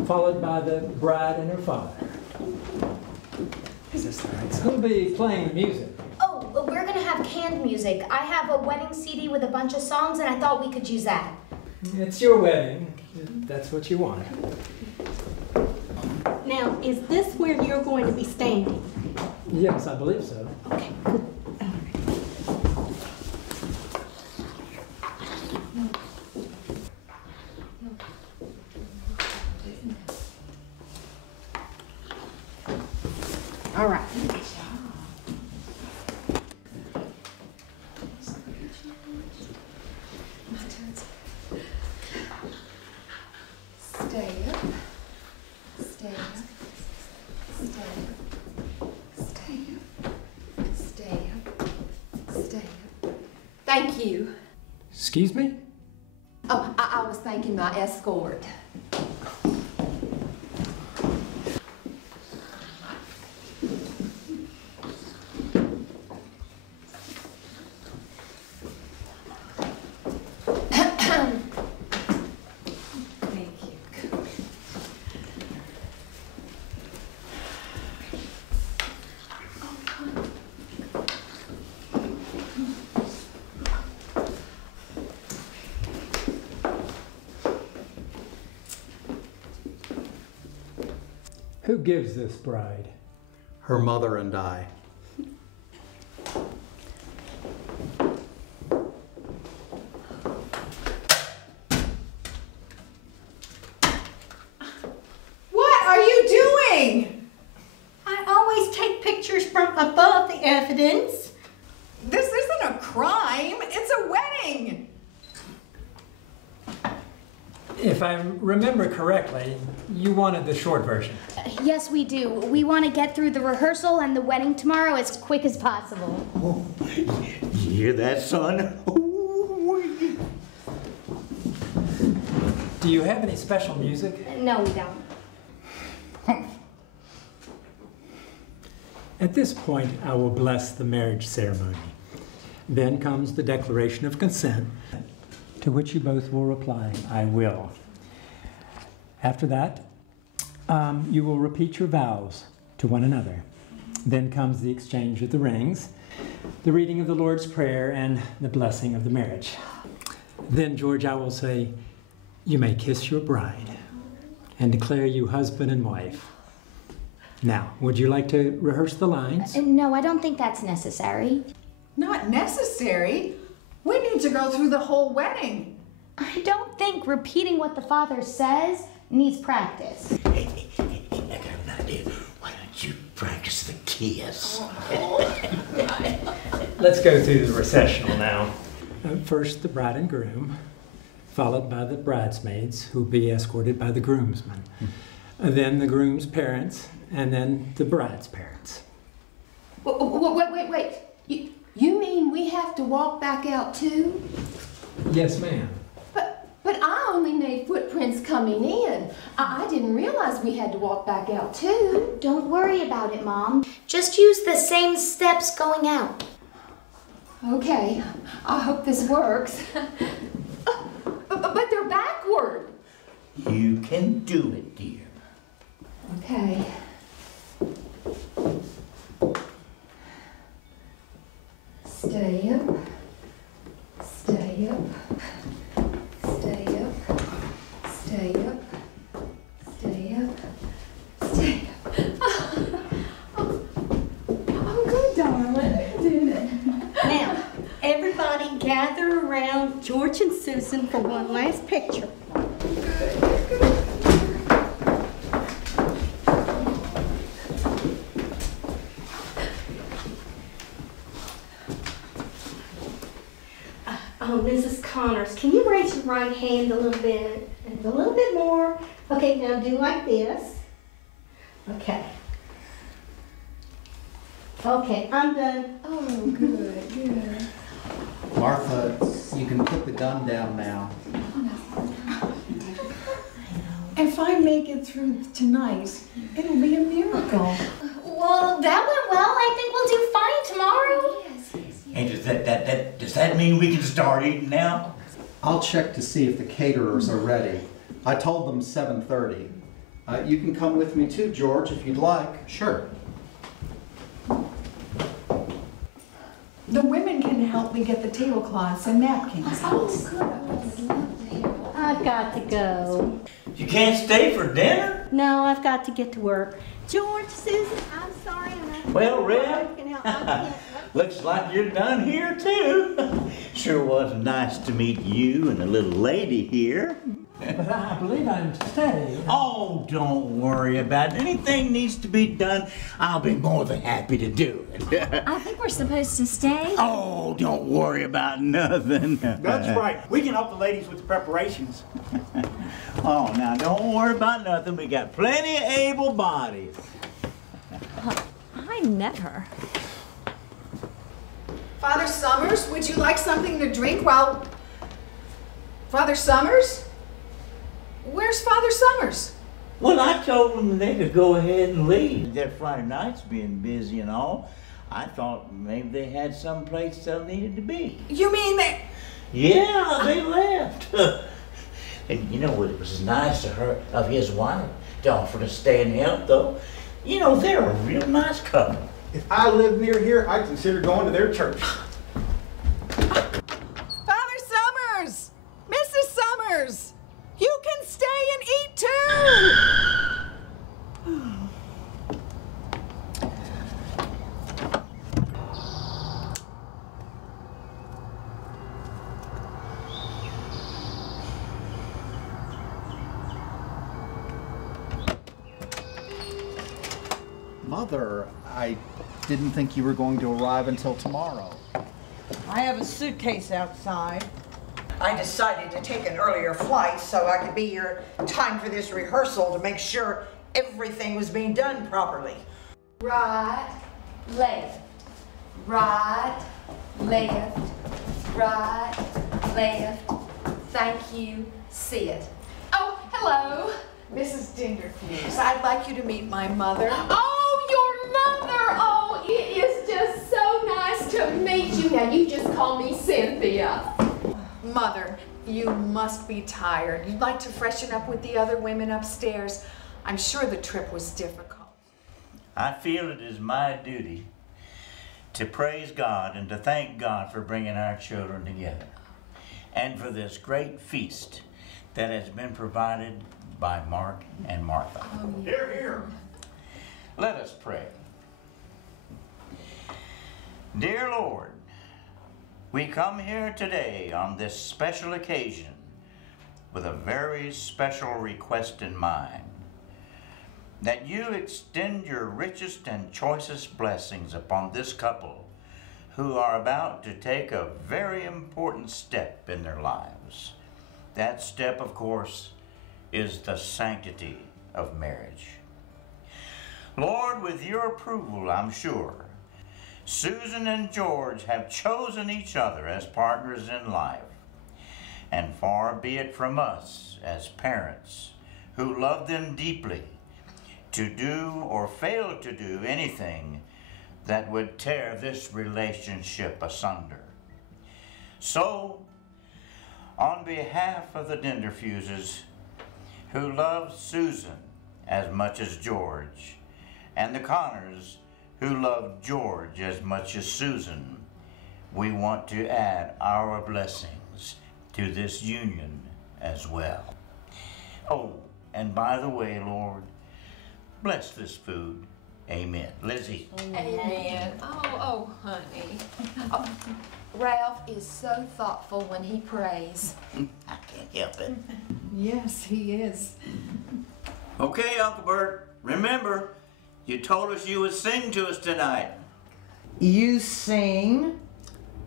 Followed by the bride and her father. Is this the right side? Who'll be playing the music? Oh, we're gonna have canned music. I have a wedding CD with a bunch of songs and I thought we could use that. It's your wedding. That's what you want. Now, is this where you're going to be standing? Yes, I believe so. Okay, good. All right. Stay up. Stay up. Stay up. Stay up. Stay up. Stay up. Thank you. Excuse me? Oh, I was thanking my escort. Who gives this bride? Her mother and I. What are you doing? I always take pictures from above the evidence. This isn't a crime. It's a wedding. If I remember correctly, you wanted the short version. Yes, we do. We want to get through the rehearsal and the wedding tomorrow as quick as possible. Oh, you hear that, son? Do you have any special music? No, we don't. At this point, I will bless the marriage ceremony. Then comes the declaration of consent, to which you both will reply, I will. After that, you will repeat your vows to one another. Then comes the exchange of the rings, the reading of the Lord's Prayer, and the blessing of the marriage. Then, George, I will say, you may kiss your bride and declare you husband and wife. Now, would you like to rehearse the lines? No, I don't think that's necessary. Not necessary. We need to go through the whole wedding. I don't think repeating what the father says needs practice. Hey, I got an idea. Why don't you practice the kiss? Let's go through the recessional now. First, the bride and groom, followed by the bridesmaids, who will be escorted by the groomsmen. Then the groom's parents, and then the bride's parents. Wait. You mean we have to walk back out too? Yes, ma'am. But I only made footprints coming in. I didn't realize we had to walk back out too. Don't worry about it, Mom. Just use the same steps going out. Okay, I hope this works. But they're backward. You can do it, dear. Okay. Stay up. Stay up. Stay up. Stay up. Stay up. Stay up. Oh, good, darling. You did it. Now, everybody gather around George and Susan for one last picture. Oh, Mrs. Connors, can you raise your right hand a little bit? And a little bit more. Okay, now do like this. Okay. Okay, I'm done. Oh, good. Martha, you can put the gun down now. If I make it through tonight, it'll be a miracle. Well, that went well. I think we'll do fine tomorrow. And does that mean we can start eating now? I'll check to see if the caterers are ready. I told them 7:30. You can come with me too, George, if you'd like. Sure. The women can help me get the tablecloths and napkins. I've got to go. You can't stay for dinner? No, I've got to get to work. George, Susan, I'm sorry. Well, Reb, looks like you're done here too. Sure was nice to meet you and the little lady here. But I believe I'm to stay. Oh, don't worry about it. Anything needs to be done, I'll be more than happy to do it. I think we're supposed to stay. Oh, don't worry about nothing. That's right. We can help the ladies with the preparations. Oh, now don't worry about nothing. We got plenty of able bodies. I met her. Father Summers, would you like something to drink while... Father Summers? Where's Father Summers? Well, I told them they could go ahead and leave. Their Friday nights being busy and all, I thought maybe they had some place they needed to be. You mean they... Yeah, they left. And you know, it was nice of his wife to offer to stay and help, though. You know, they're a real nice couple. If I lived near here, I'd consider going to their church. Father Summers! Mrs. Summers! You can stay and eat too! Mother, I didn't think you were going to arrive until tomorrow. I have a suitcase outside. I decided to take an earlier flight so I could be here in time for this rehearsal to make sure everything was being done properly. Right, left, right, left, right, left. Thank you, sit. Oh, hello, Mrs. Dinderfuse. I'd like you to meet my mother. Oh, your mother! Oh, it is just so nice to meet you. Now, you just call me Cynthia. Mother, you must be tired. You'd like to freshen up with the other women upstairs. I'm sure the trip was difficult. I feel it is my duty to praise God and to thank God for bringing our children together and for this great feast that has been provided by Mark and Martha. Hear, hear. Let us pray. Dear Lord, we come here today on this special occasion with a very special request in mind, that you extend your richest and choicest blessings upon this couple who are about to take a very important step in their lives. That step, of course, is the sanctity of marriage. Lord, with your approval, I'm sure, Susan and George have chosen each other as partners in life. And far be it from us as parents who love them deeply to do or fail to do anything that would tear this relationship asunder. So, on behalf of the Dinderfuses, who love Susan as much as George, and the Connors, who love George as much as Susan, we want to add our blessings to this union as well. Oh, and by the way, Lord, bless this food. Amen. Lizzie. Amen. Oh, honey. Oh, Ralph is so thoughtful when he prays. I can't help it. Yes, he is. Okay, Uncle Bert, remember, you told us you would sing to us tonight. You sing?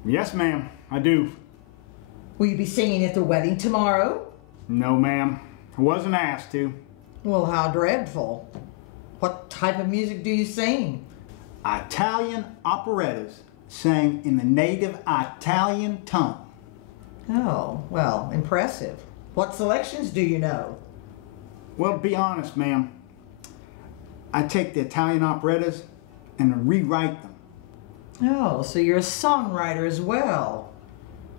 Yes, ma'am, I do. Will you be singing at the wedding tomorrow? No, ma'am. I wasn't asked to. Well, how dreadful. What type of music do you sing? Italian operettas sang in the native Italian tongue. Oh, well, impressive. What selections do you know? Well, to be honest, ma'am, I take the Italian operettas and rewrite them. Oh, so you're a songwriter as well.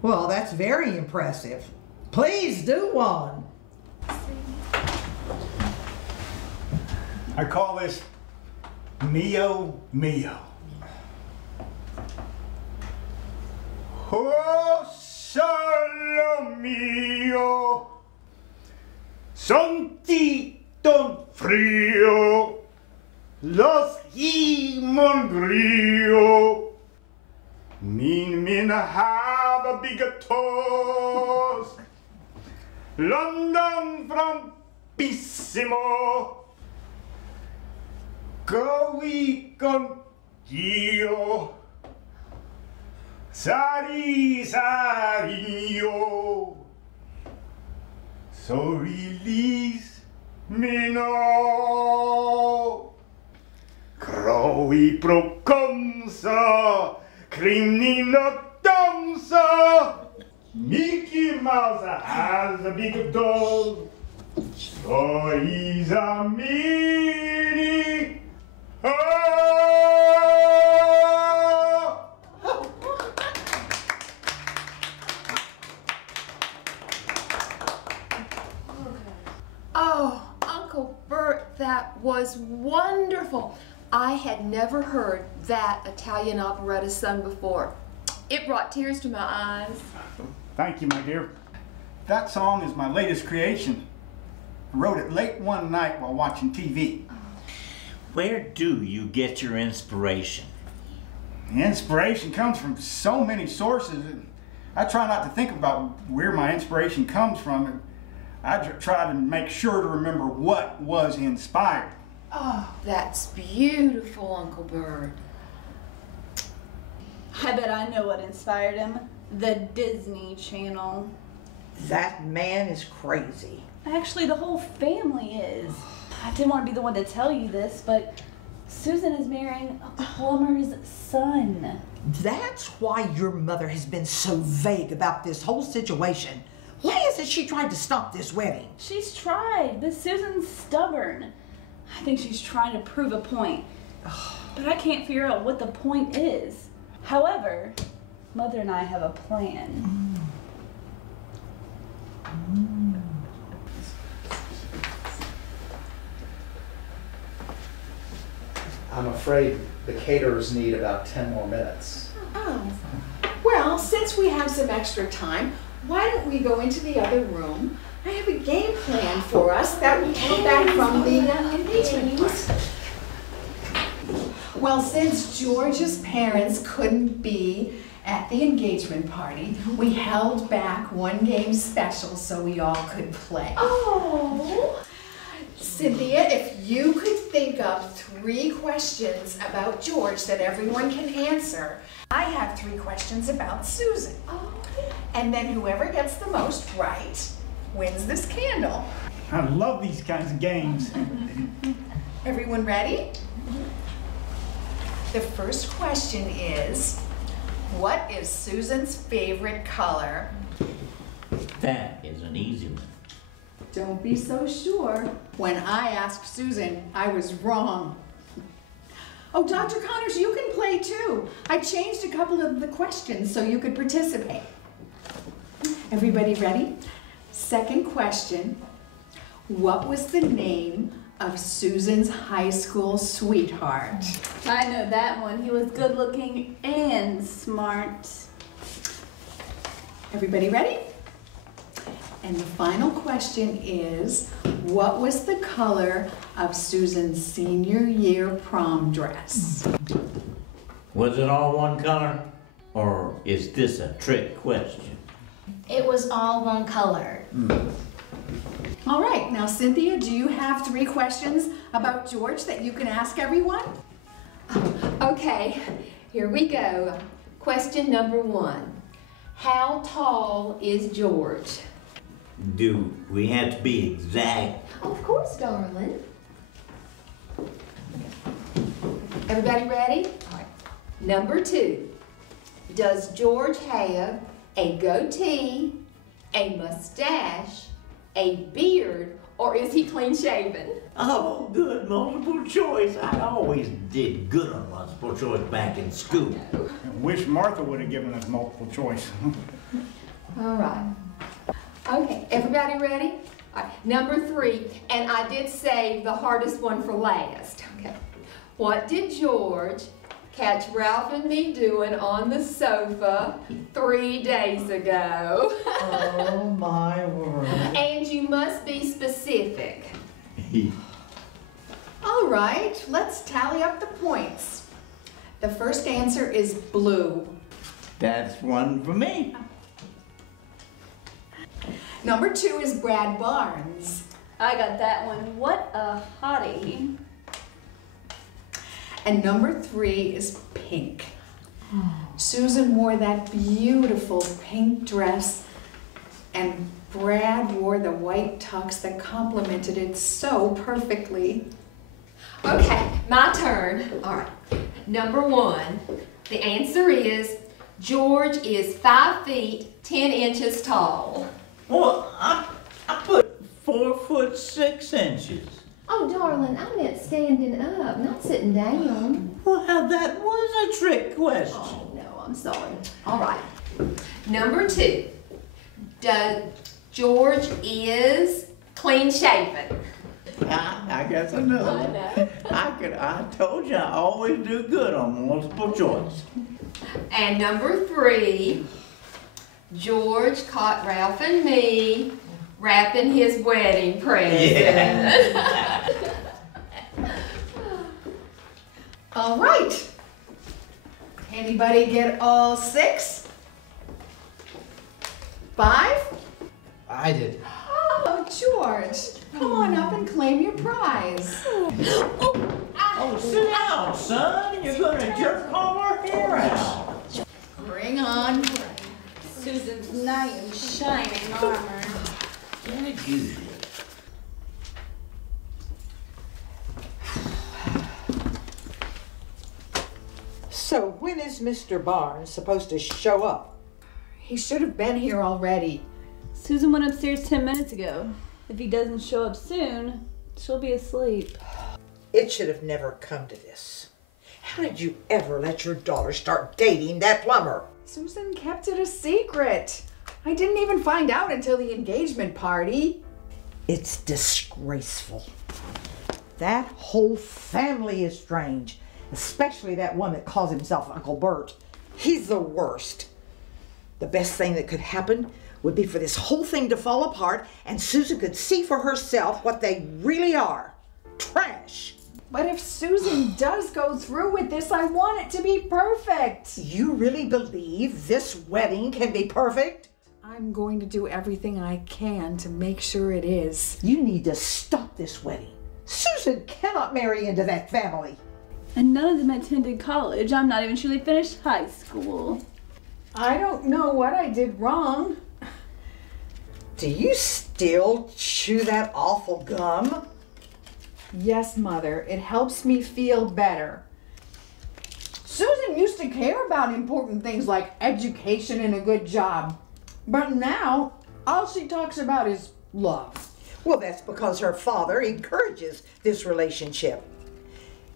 Well, that's very impressive. Please do one. I call this Mio Mio. Oh, solo mio, son ti don frio, Los Imongrio. Min have a big toast. London from Pissimo. Go con Dio. Sari Sario. So release me now. Crowy procomsa. Criminal Tomsa. Mickey Mouse has a big dog. So he's a mini. Oh, Uncle Bert, that was wonderful. I had never heard that Italian operetta sung before. It brought tears to my eyes. Thank you, my dear. That song is my latest creation. I wrote it late one night while watching TV. Where do you get your inspiration? The inspiration comes from so many sources. And I try not to think about where my inspiration comes from. And I try to make sure to remember what was inspired. Oh, that's beautiful, Uncle Bert. I bet I know what inspired him. The Disney Channel. That man is crazy. Actually, the whole family is. I didn't want to be the one to tell you this, but Susan is marrying a plumber's son. That's why your mother has been so vague about this whole situation. Why isn't she trying to stop this wedding? She's tried, but Susan's stubborn. I think she's trying to prove a point. But I can't figure out what the point is. However, Mother and I have a plan. I'm afraid the caterers need about 10 more minutes. Oh, well, since we have some extra time, why don't we go into the other room? I have a game planned for us that we came back from the engagement party. Well, since George's parents couldn't be at the engagement party, we held back one game special so we all could play. Oh! Cynthia, if you could think of 3 questions about George that everyone can answer, I have 3 questions about Susan. Oh. And then whoever gets the most right wins this candle. I love these kinds of games. Everyone ready? The first question is, what is Susan's favorite color? That is an easy one. Don't be so sure. When I asked Susan, I was wrong. Oh, Dr. Connors, you can play too. I changed a couple of the questions so you could participate. Everybody ready? Second question, what was the name of Susan's high school sweetheart? I know that one. He was good looking and smart. Everybody ready? And the final question is, what was the color of Susan's senior year prom dress? Was it all one color? Or is this a trick question? It was all one color. All right, now Cynthia, do you have 3 questions about George that you can ask everyone? Okay, here we go. Question number 1. How tall is George? Do we have to be exact? Of course, darling. Everybody ready? All right. Number 2. Does George have a goatee, a mustache, a beard, or is he clean shaven? Oh, good multiple choice. I always did good on multiple choice back in school. I wish Martha would have given us multiple choice. All right. Okay, everybody ready? All right. Number 3, and I did save the hardest one for last. Okay. What did George catch Ralph and me doing on the sofa 3 days ago? Oh my word. And you must be specific. All right, let's tap up the points. The first answer is blue. That's one for me. Number 2 is Brad Barnes. I got that one. What a hottie. And number 3 is pink. Susan wore that beautiful pink dress, and Brad wore the white tux that complemented it so perfectly. Okay, my turn. All right. Number 1, the answer is George is 5 feet 10 inches tall. Well, I put 4 foot 6 inches. Oh, darling, I meant standing up, not sitting down. Well, that was a trick question. Oh, no, I'm sorry. All right. Number 2, George is clean shaven. I guess I know. I know. I told you I always do good on multiple choice. And number 3, George caught Ralph and me wrapping his wedding present. Yeah. All right. Anybody get all 6? 5? I did. Oh, George, come on up and claim your prize. Oh, sit down, son. You're gonna jerk all our hair out. Bring on. Susan's knight in shining armor. Thank you. So when is Mr. Barnes supposed to show up? He should have been here already. Susan went upstairs 10 minutes ago. If he doesn't show up soon, she'll be asleep. It should have never come to this. How did you ever let your daughter start dating that plumber? Susan kept it a secret. I didn't even find out until the engagement party. It's disgraceful. That whole family is strange, especially that one that calls himself Uncle Bert. He's the worst. The best thing that could happen would be for this whole thing to fall apart and Susan could see for herself what they really are. Trash. But if Susan does go through with this, I want it to be perfect. You really believe this wedding can be perfect? I'm going to do everything I can to make sure it is. You need to stop this wedding. Susan cannot marry into that family. And none of them attended college. I'm not even sure they finished high school. I don't know what I did wrong. Do you still chew that awful gum? Yes, Mother. It helps me feel better. Susan used to care about important things like education and a good job. But now, all she talks about is love. Well, that's because her father encourages this relationship.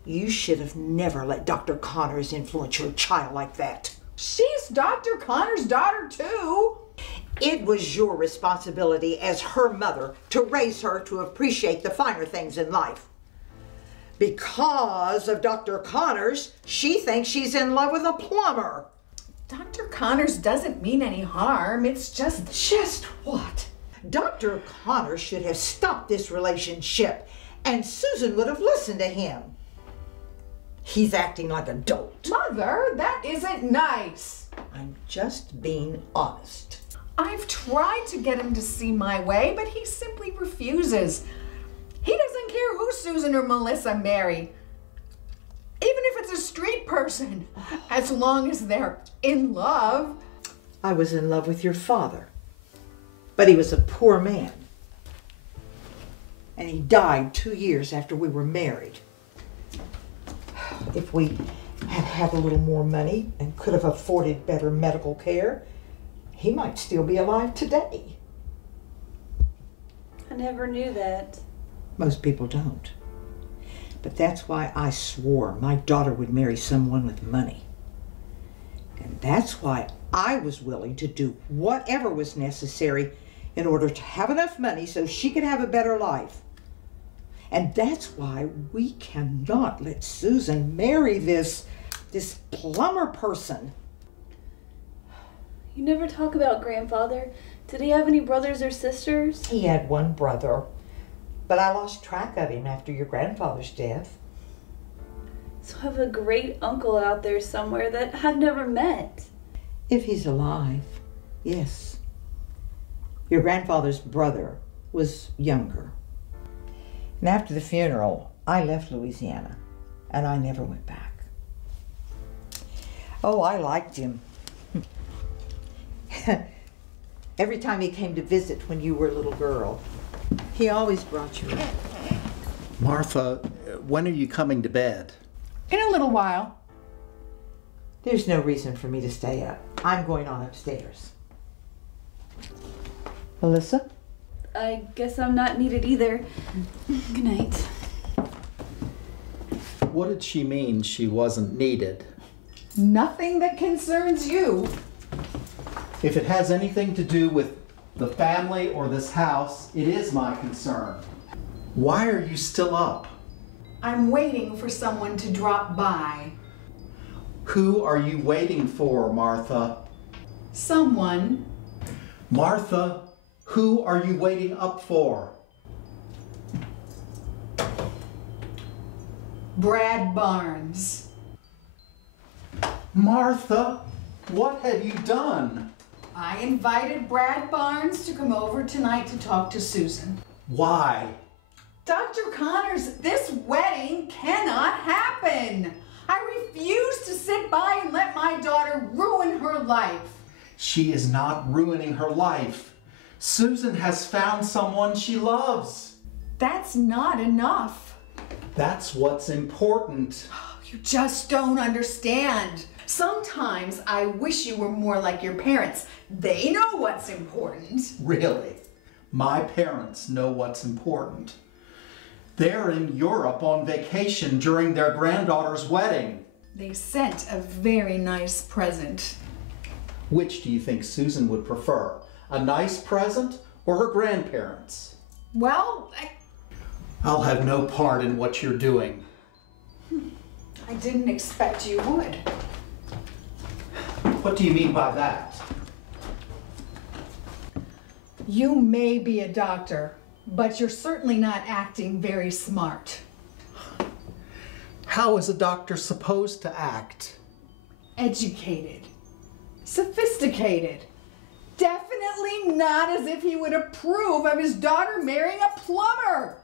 You should have never let Dr. Connors influence your child like that. She's Dr. Connors' daughter, too. It was your responsibility as her mother to raise her to appreciate the finer things in life. Because of Dr. Connors, she thinks she's in love with a plumber. Dr. Connors doesn't mean any harm. It's just... Just what? Dr. Connors should have stopped this relationship, and Susan would have listened to him. He's acting like a dolt. Mother, that isn't nice. I'm just being honest. I've tried to get him to see my way, but he simply refuses. He doesn't care who Susan or Melissa marry. Even if it's a street person, as long as they're in love. I was in love with your father, but he was a poor man. And he died 2 years after we were married. If we had had a little more money and could have afforded better medical care, he might still be alive today. I never knew that. Most people don't. But that's why I swore my daughter would marry someone with money. And that's why I was willing to do whatever was necessary in order to have enough money so she could have a better life. And that's why we cannot let Susan marry this plumber person. You never talk about grandfather. Did he have any brothers or sisters? He had one brother, but I lost track of him after your grandfather's death. So I have a great uncle out there somewhere that I've never met. If he's alive, yes. Your grandfather's brother was younger. And after the funeral, I left Louisiana, and I never went back. Oh, I liked him. Every time he came to visit when you were a little girl, he always brought you up. Martha, when are you coming to bed? In a little while. There's no reason for me to stay up. I'm going on upstairs. Melissa? I guess I'm not needed either. Good night. What did she mean she wasn't needed? Nothing that concerns you. If it has anything to do with the family or this house, it is my concern. Why are you still up? I'm waiting for someone to drop by. Who are you waiting for, Martha? Someone. Martha, who are you waiting up for? Brad Barnes. Martha, what have you done? I invited Brad Barnes to come over tonight to talk to Susan. Why? Dr. Connors, this wedding cannot happen. I refuse to sit by and let my daughter ruin her life. She is not ruining her life. Susan has found someone she loves. That's not enough. That's what's important. You just don't understand. Sometimes I wish you were more like your parents. They know what's important. Really? My parents know what's important. They're in Europe on vacation during their granddaughter's wedding. They sent a very nice present. Which do you think Susan would prefer? A nice present or her grandparents? Well, I'll have no part in what you're doing. I didn't expect you would. What do you mean by that? You may be a doctor, but you're certainly not acting very smart. How is a doctor supposed to act? Educated. Sophisticated. Definitely not as if he would approve of his daughter marrying a plumber.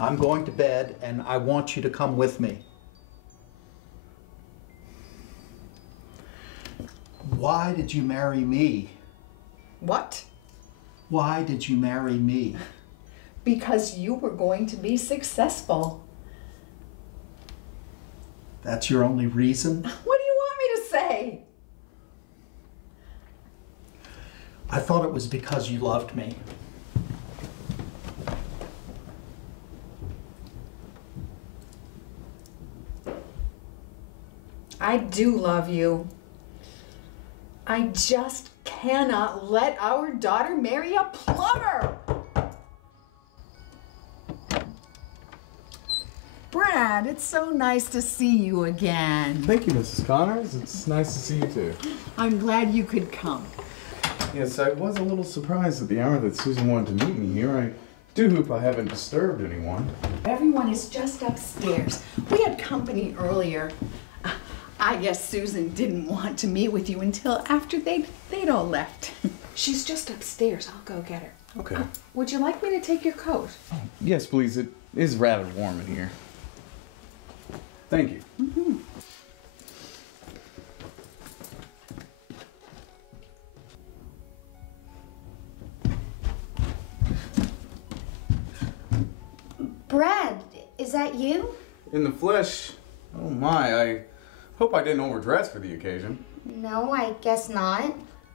I'm going to bed and I want you to come with me. Why did you marry me? What? Why did you marry me? Because you were going to be successful. That's your only reason? What do you want me to say? I thought it was because you loved me. I do love you. I just cannot let our daughter marry a plumber. Brad, it's so nice to see you again. Thank you, Mrs. Connors. It's nice to see you too. I'm glad you could come. Yes, I was a little surprised at the hour that Susan wanted to meet me here. I do hope I haven't disturbed anyone. Everyone is just upstairs. We had company earlier. I guess Susan didn't want to meet with you until after they'd all left. She's just upstairs. I'll go get her. Okay. Would you like me to take your coat? Yes, please. It is rather warm in here. Thank you. Mm-hmm. Brad, is that you? In the flesh. Oh my, I hope I didn't overdress for the occasion. No, I guess not.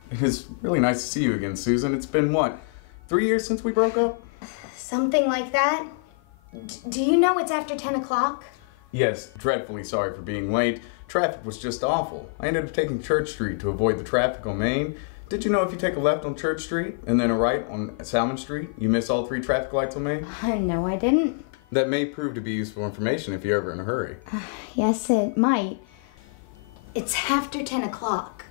It's really nice to see you again, Susan. It's been, what, 3 years since we broke up? Something like that. Do you know it's after 10 o'clock? Yes, dreadfully sorry for being late. Traffic was just awful. I ended up taking Church Street to avoid the traffic on Main. Did you know if you take a left on Church Street and then a right on Salmon Street, you miss all 3 traffic lights on Main? No, I didn't. That may prove to be useful information if you're ever in a hurry. Yes, it might. It's after 10 o'clock.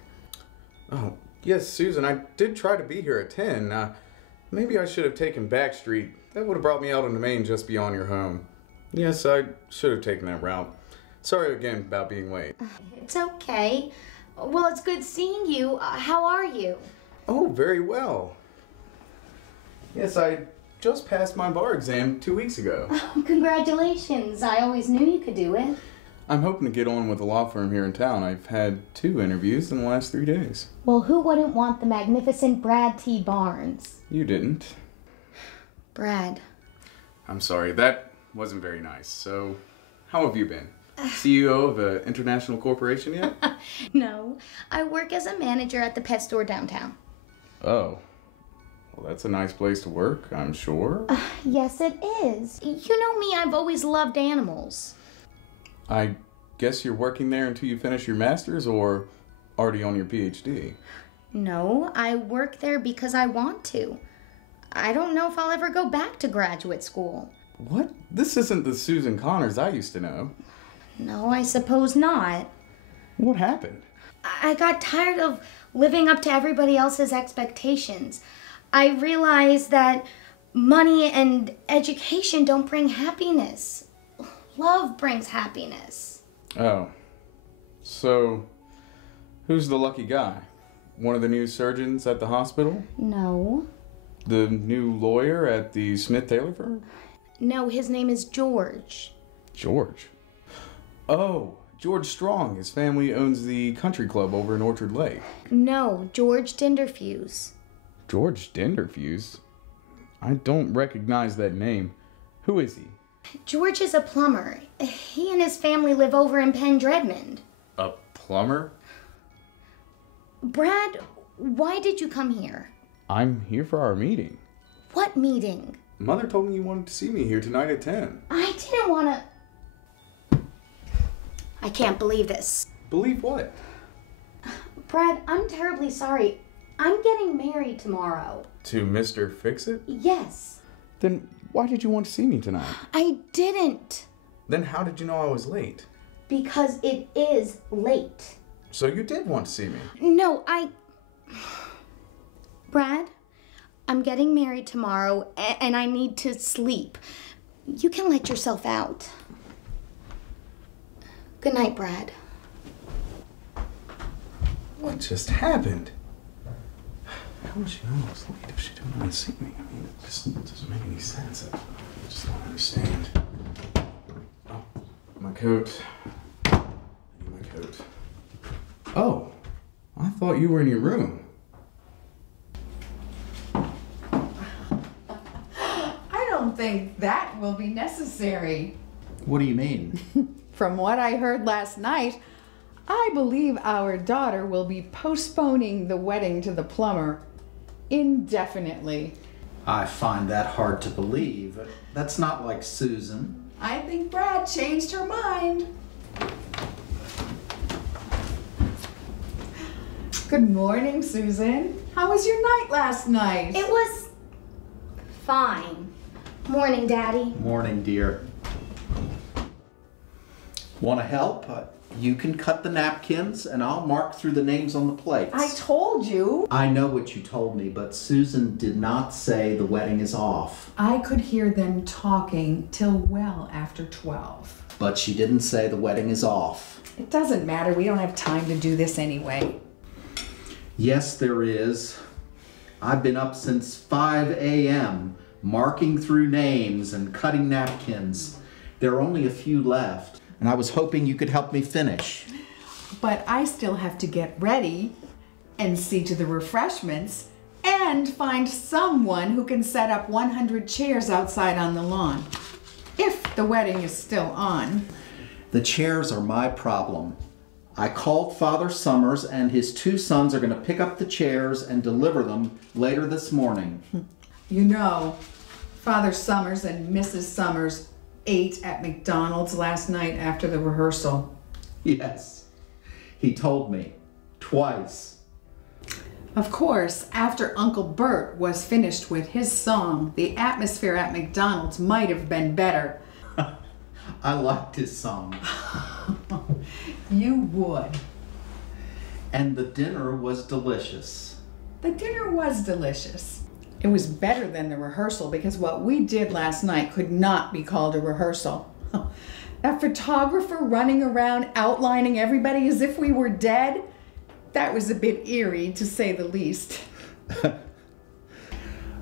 Oh, yes, Susan, I did try to be here at 10. Maybe I should have taken Back Street. That would have brought me out on the main just beyond your home. Yes, I should have taken that route. Sorry again about being late. It's okay. Well, it's good seeing you. How are you? Oh, very well. Yes, I just passed my bar exam 2 weeks ago. Congratulations. I always knew you could do it. I'm hoping to get on with a law firm here in town. I've had 2 interviews in the last 3 days. Well, who wouldn't want the magnificent Brad T. Barnes? You didn't. Brad. I'm sorry, that wasn't very nice. So, how have you been? CEO of an international corporation yet? No, I work as a manager at the pet store downtown. Oh. Well, that's a nice place to work, I'm sure. Yes, it is. You know me, I've always loved animals. I guess you're working there until you finish your master's or already on your PhD? No, I work there because I want to. I don't know if I'll ever go back to graduate school. What? This isn't the Susan Connors I used to know. No, I suppose not. What happened? I got tired of living up to everybody else's expectations. I realized that money and education don't bring happiness. Love brings happiness. Oh. So, who's the lucky guy? One of the new surgeons at the hospital? No. The new lawyer at the Smith-Taylor firm? No, his name is George. George? Oh, George Strong. His family owns the country club over in Orchard Lake. No, George Dinderfuse. George Dinderfuse? I don't recognize that name. Who is he? George is a plumber. He and his family live over in Pendredmond. A plumber? Brad, why did you come here? I'm here for our meeting. What meeting? Mother told me you wanted to see me here tonight at 10. I didn't want to... I can't believe this. Believe what? Brad, I'm terribly sorry. I'm getting married tomorrow. To Mr. Fix-It? Yes. Then why did you want to see me tonight? I didn't. Then how did you know I was late? Because it is late. So you did want to see me? No, Brad, I'm getting married tomorrow and I need to sleep. You can let yourself out. Good night, Brad. What just happened? How would she know I was late if she didn't want to see me? I mean, it just doesn't make any sense. I just don't understand. Oh, my coat. I need my coat. Oh, I thought you were in your room. I don't think that will be necessary. What do you mean? From what I heard last night, I believe our daughter will be postponing the wedding to the plumber indefinitely. I find that hard to believe. That's not like Susan. I think Brad changed her mind. Good morning, Susan. How was your night last night? It was fine. Morning, Daddy. Morning, dear. Want to help? You can cut the napkins and I'll mark through the names on the plates. I told you. I know what you told me, but Susan did not say the wedding is off. I could hear them talking till well after 12. But she didn't say the wedding is off. It doesn't matter. We don't have time to do this anyway. Yes, there is. I've been up since 5 a.m. marking through names and cutting napkins. There are only a few left. And I was hoping you could help me finish. But I still have to get ready and see to the refreshments and find someone who can set up 100 chairs outside on the lawn, if the wedding is still on. The chairs are my problem. I called Father Summers and his 2 sons are going to pick up the chairs and deliver them later this morning. You know, Father Summers and Mrs. Summers ate at McDonald's last night after the rehearsal. Yes, he told me twice. Of course, after Uncle Bert was finished with his song, the atmosphere at McDonald's might have been better. I liked his song. You would. And the dinner was delicious. The dinner was delicious. It was better than the rehearsal because what we did last night could not be called a rehearsal. That photographer running around outlining everybody as if we were dead, that was a bit eerie to say the least.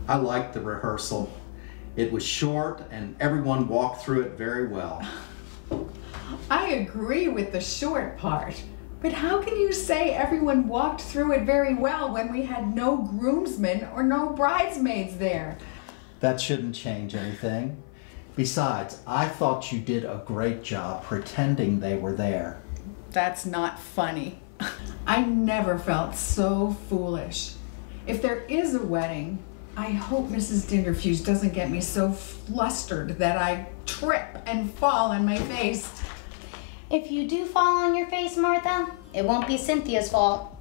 I liked the rehearsal. It was short and everyone walked through it very well. I agree with the short part, but how can you say everyone walked through it very well when we had no groomsmen or no bridesmaids there? That shouldn't change anything. Besides, I thought you did a great job pretending they were there. That's not funny. I never felt so foolish. If there is a wedding, I hope Mrs. Dinderfuse doesn't get me so flustered that I trip and fall on my face. If you do fall on your face, Martha, it won't be Cynthia's fault.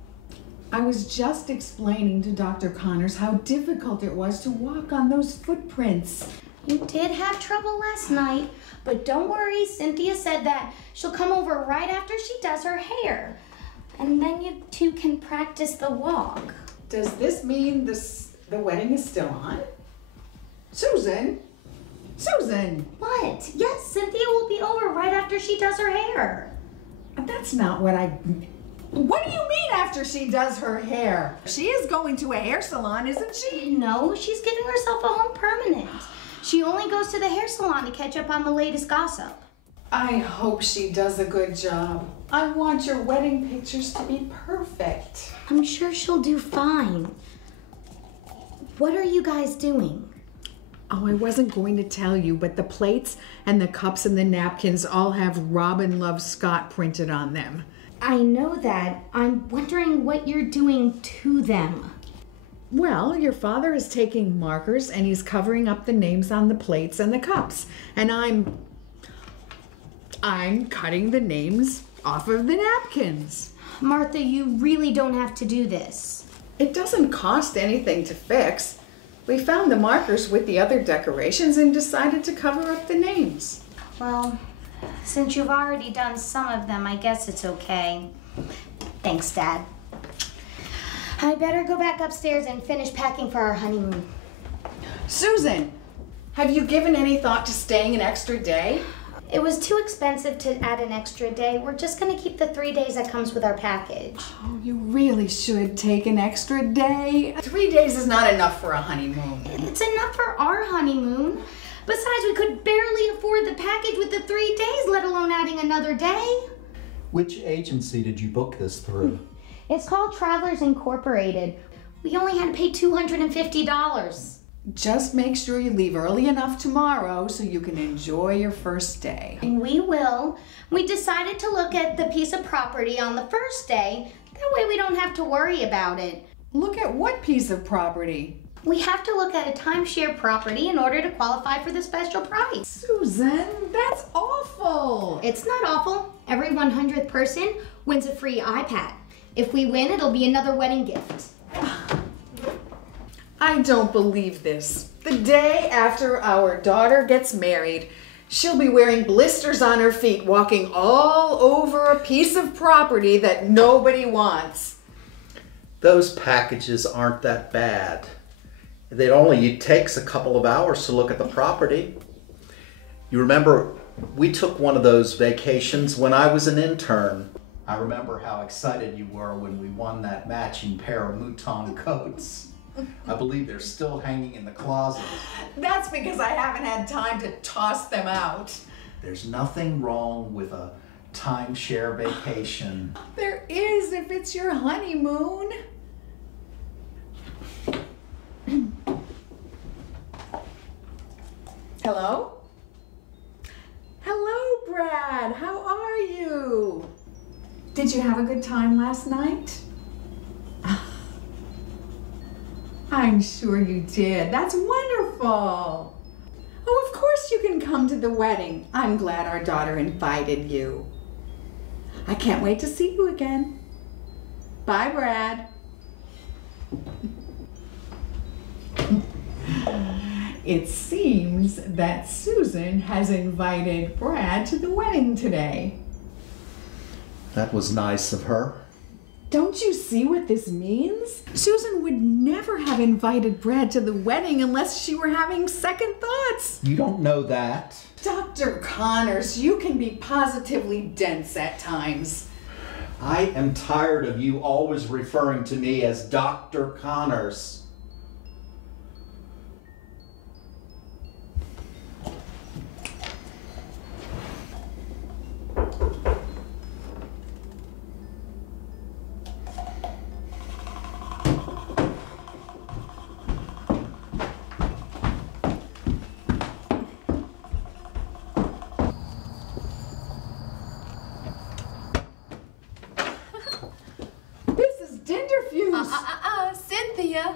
I was just explaining to Dr. Connors how difficult it was to walk on those footprints. You did have trouble last night, but don't worry, Cynthia said that she'll come over right after she does her hair. And then you two can practice the walk. Does this mean the wedding is still on? Susan? Susan! What? Yes, Cynthia will be over right after she does her hair. That's not what I... What do you mean after she does her hair? She is going to a hair salon, isn't she? No, she's giving herself a home permanent. She only goes to the hair salon to catch up on the latest gossip. I hope she does a good job. I want your wedding pictures to be perfect. I'm sure she'll do fine. What are you guys doing? Oh, I wasn't going to tell you, but the plates and the cups and the napkins all have Robin Love Scott printed on them. I know that. I'm wondering what you're doing to them. Well, your father is taking markers and he's covering up the names on the plates and the cups. And I'm cutting the names off of the napkins. Martha, you really don't have to do this. It doesn't cost anything to fix. We found the markers with the other decorations and decided to cover up the names. Well, since you've already done some of them, I guess it's okay. Thanks, Dad. I better go back upstairs and finish packing for our honeymoon. Susan, have you given any thought to staying an extra day? It was too expensive to add an extra day. We're just going to keep the 3 days that comes with our package. Oh, you really should take an extra day. 3 days is not enough for a honeymoon. It's enough for our honeymoon. Besides, we could barely afford the package with the 3 days, let alone adding another day. Which agency did you book this through? It's called Travelers Incorporated. We only had to pay $250. Just make sure you leave early enough tomorrow so you can enjoy your first day. We will. We decided to look at the piece of property on the first day. That way we don't have to worry about it. Look at what piece of property? We have to look at a timeshare property in order to qualify for the special price. Susan, that's awful. It's not awful. Every 100th person wins a free iPad. If we win, it'll be another wedding gift. I don't believe this. The day after our daughter gets married, she'll be wearing blisters on her feet, walking all over a piece of property that nobody wants. Those packages aren't that bad. It takes a couple of hours to look at the property. You remember, we took one of those vacations when I was an intern. I remember how excited you were when we won that matching pair of mouton coats. I believe they're still hanging in the closet. That's because I haven't had time to toss them out. There's nothing wrong with a timeshare vacation. There is if it's your honeymoon. Hello? Hello, Brad. How are you? Did you have a good time last night? I'm sure you did. That's wonderful. Oh, of course you can come to the wedding. I'm glad our daughter invited you. I can't wait to see you again. Bye, Brad. It seems that Susan has invited Brad to the wedding today. That was nice of her. Don't you see what this means? Susan would never have invited Brad to the wedding unless she were having second thoughts. You don't know that. Dr. Connors, you can be positively dense at times. I am tired of you always referring to me as Dr. Connors.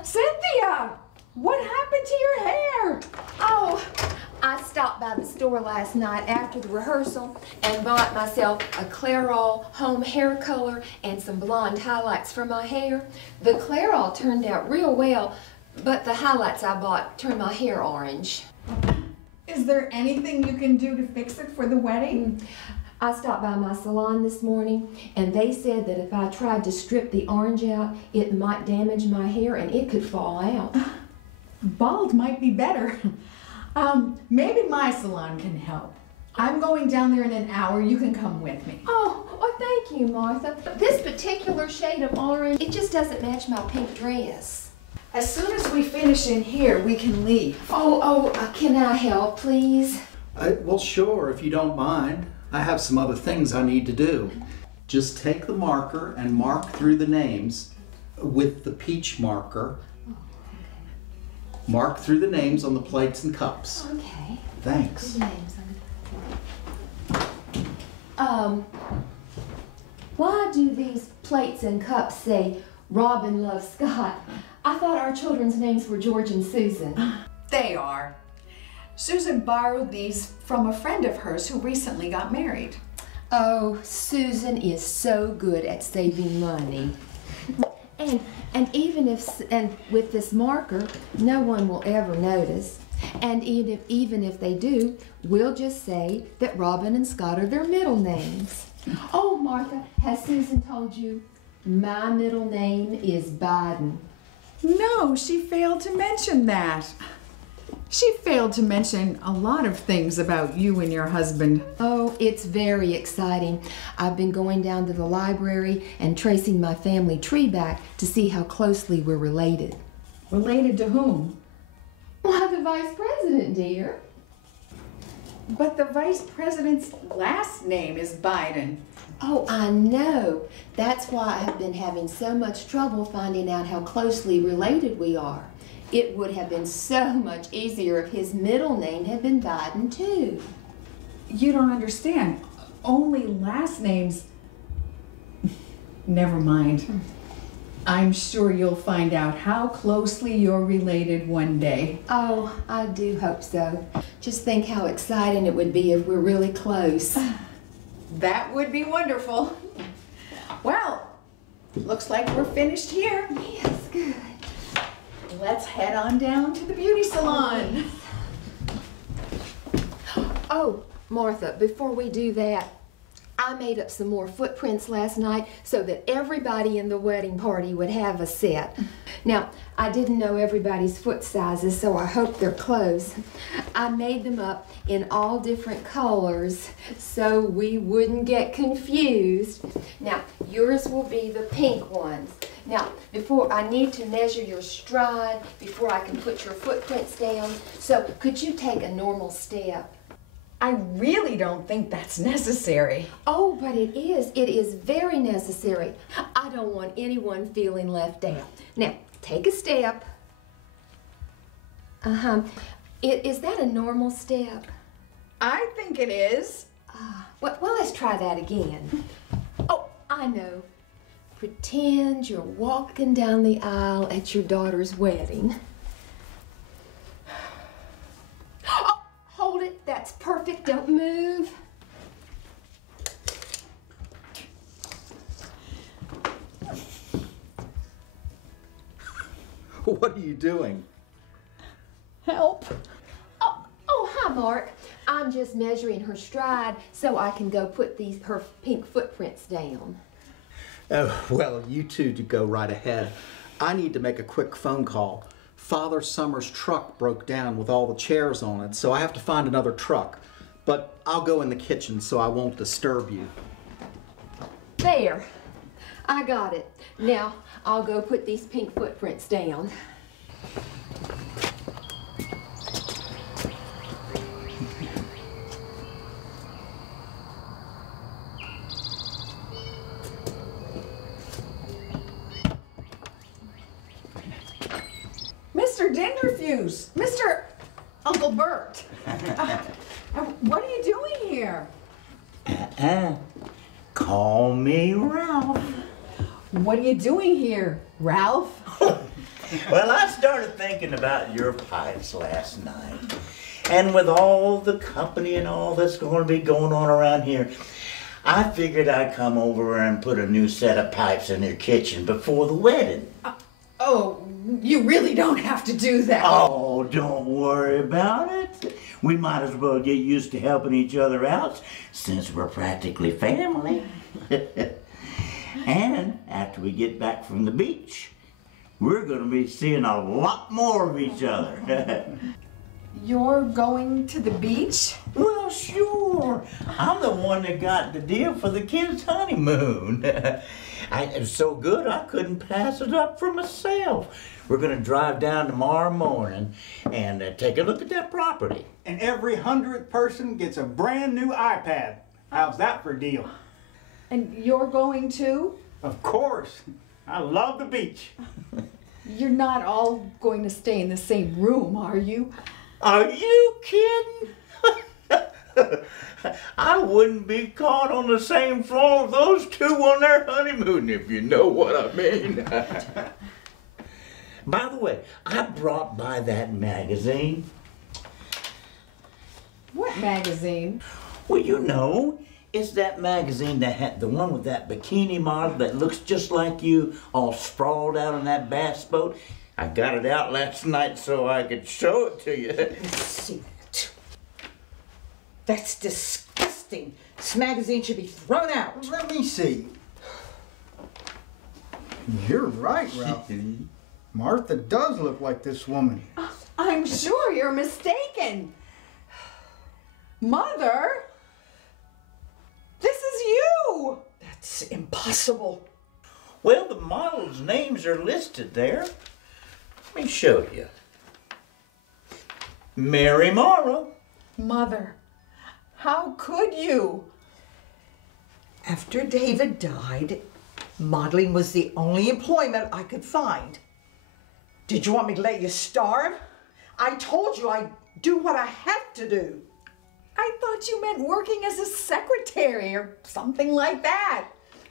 Cynthia! What happened to your hair? Oh, I stopped by the store last night after the rehearsal and bought myself a Clairol home hair color and some blonde highlights for my hair. The Clairol turned out real well, but the highlights I bought turned my hair orange. Is there anything you can do to fix it for the wedding? I stopped by my salon this morning, and they said that if I tried to strip the orange out, it might damage my hair and it could fall out. Bald might be better. Maybe my salon can help. I'm going down there in an hour. You can come with me. Oh, thank you, Martha. This particular shade of orange, it just doesn't match my pink dress. As soon as we finish in here, we can leave. Can I help, please? Well, sure, if you don't mind. I have some other things I need to do. Just take the marker and mark through the names with the peach marker. Mark through the names on the plates and cups. Okay. Thanks. Why do these plates and cups say Robin loves Scott? I thought our children's names were George and Susan. They are. Susan borrowed these from a friend of hers who recently got married. Oh, Susan is so good at saving money. And even with this marker, no one will ever notice. And even if they do, we'll just say that Robin and Scott are their middle names. Oh, Martha, has Susan told you my middle name is Biden? No, she failed to mention that. She failed to mention a lot of things about you and your husband. Oh, it's very exciting. I've been going down to the library and tracing my family tree back to see how closely we're related. Related to whom? Why, the Vice President, dear. But the Vice President's last name is Biden. Oh, I know. That's why I've been having so much trouble finding out how closely related we are. It would have been so much easier if his middle name had been Biden, too. You don't understand. Only last names... Never mind. I'm sure you'll find out how closely you're related one day. Oh, I do hope so. Just think how exciting it would be if we're really close. That would be wonderful. Well, looks like we're finished here. Yes, good. Let's head on down to the beauty salon. Oh, Martha, before we do that, I made up some more footprints last night so that everybody in the wedding party would have a set. Now, I didn't know everybody's foot sizes, so I hope they're close. I made them up in all different colors so we wouldn't get confused. Now, yours will be the pink ones. Now, I need to measure your stride before I can put your footprints down. So, could you take a normal step? I really don't think that's necessary. Oh, but it is. It is very necessary. I don't want anyone feeling left out. Now, take a step. Is that a normal step? I think it is. Well, let's try that again. Oh, I know. Pretend you're walking down the aisle at your daughter's wedding. Oh, hold it. That's perfect. Don't move. What are you doing? Help. Oh, hi, Mark. I'm just measuring her stride so I can go put her pink footprints down. Oh, well, you two go right ahead. I need to make a quick phone call. Father Summers' truck broke down with all the chairs on it, so I have to find another truck. But I'll go in the kitchen so I won't disturb you. There. I got it. Now, I'll go put these pink footprints down. Mr. Denderfuse! Mr. Uncle Bert! What are you doing here? Call me Ralph. What are you doing here, Ralph? Well, I started thinking about your pipes last night. And with all the company and all that's going to be going on around here, I figured I'd come over and put a new set of pipes in your kitchen before the wedding. Oh, you really don't have to do that. Oh, don't worry about it. We might as well get used to helping each other out since we're practically family. And after we get back from the beach, we're going to be seeing a lot more of each other. You're going to the beach? Well, sure. I'm the one that got the deal for the kids' honeymoon. It was so good I couldn't pass it up for myself. We're going to drive down tomorrow morning and take a look at that property. And every 100th person gets a brand new iPad. How's that for a deal? And you're going too? Of course. I love the beach. You're not all going to stay in the same room, are you? Are you kidding? I wouldn't be caught on the same floor with those two on their honeymoon, if you know what I mean. By the way, I brought by that magazine. What magazine? Well, you know, it's that magazine that had the one with that bikini model that looks just like you, all sprawled out on that bass boat. I got it out last night so I could show it to you. Let's see that. That's disgusting. This magazine should be thrown out. Let me see. You're right, Ralph. Martha does look like this woman. I'm sure you're mistaken. Mother? This is you! That's impossible. Well, the models' names are listed there. Let me show you. Mary Morrow. Mother, how could you? After David died, modeling was the only employment I could find. Did you want me to let you starve? I told you I'd do what I had to do. I thought you meant working as a secretary or something like that.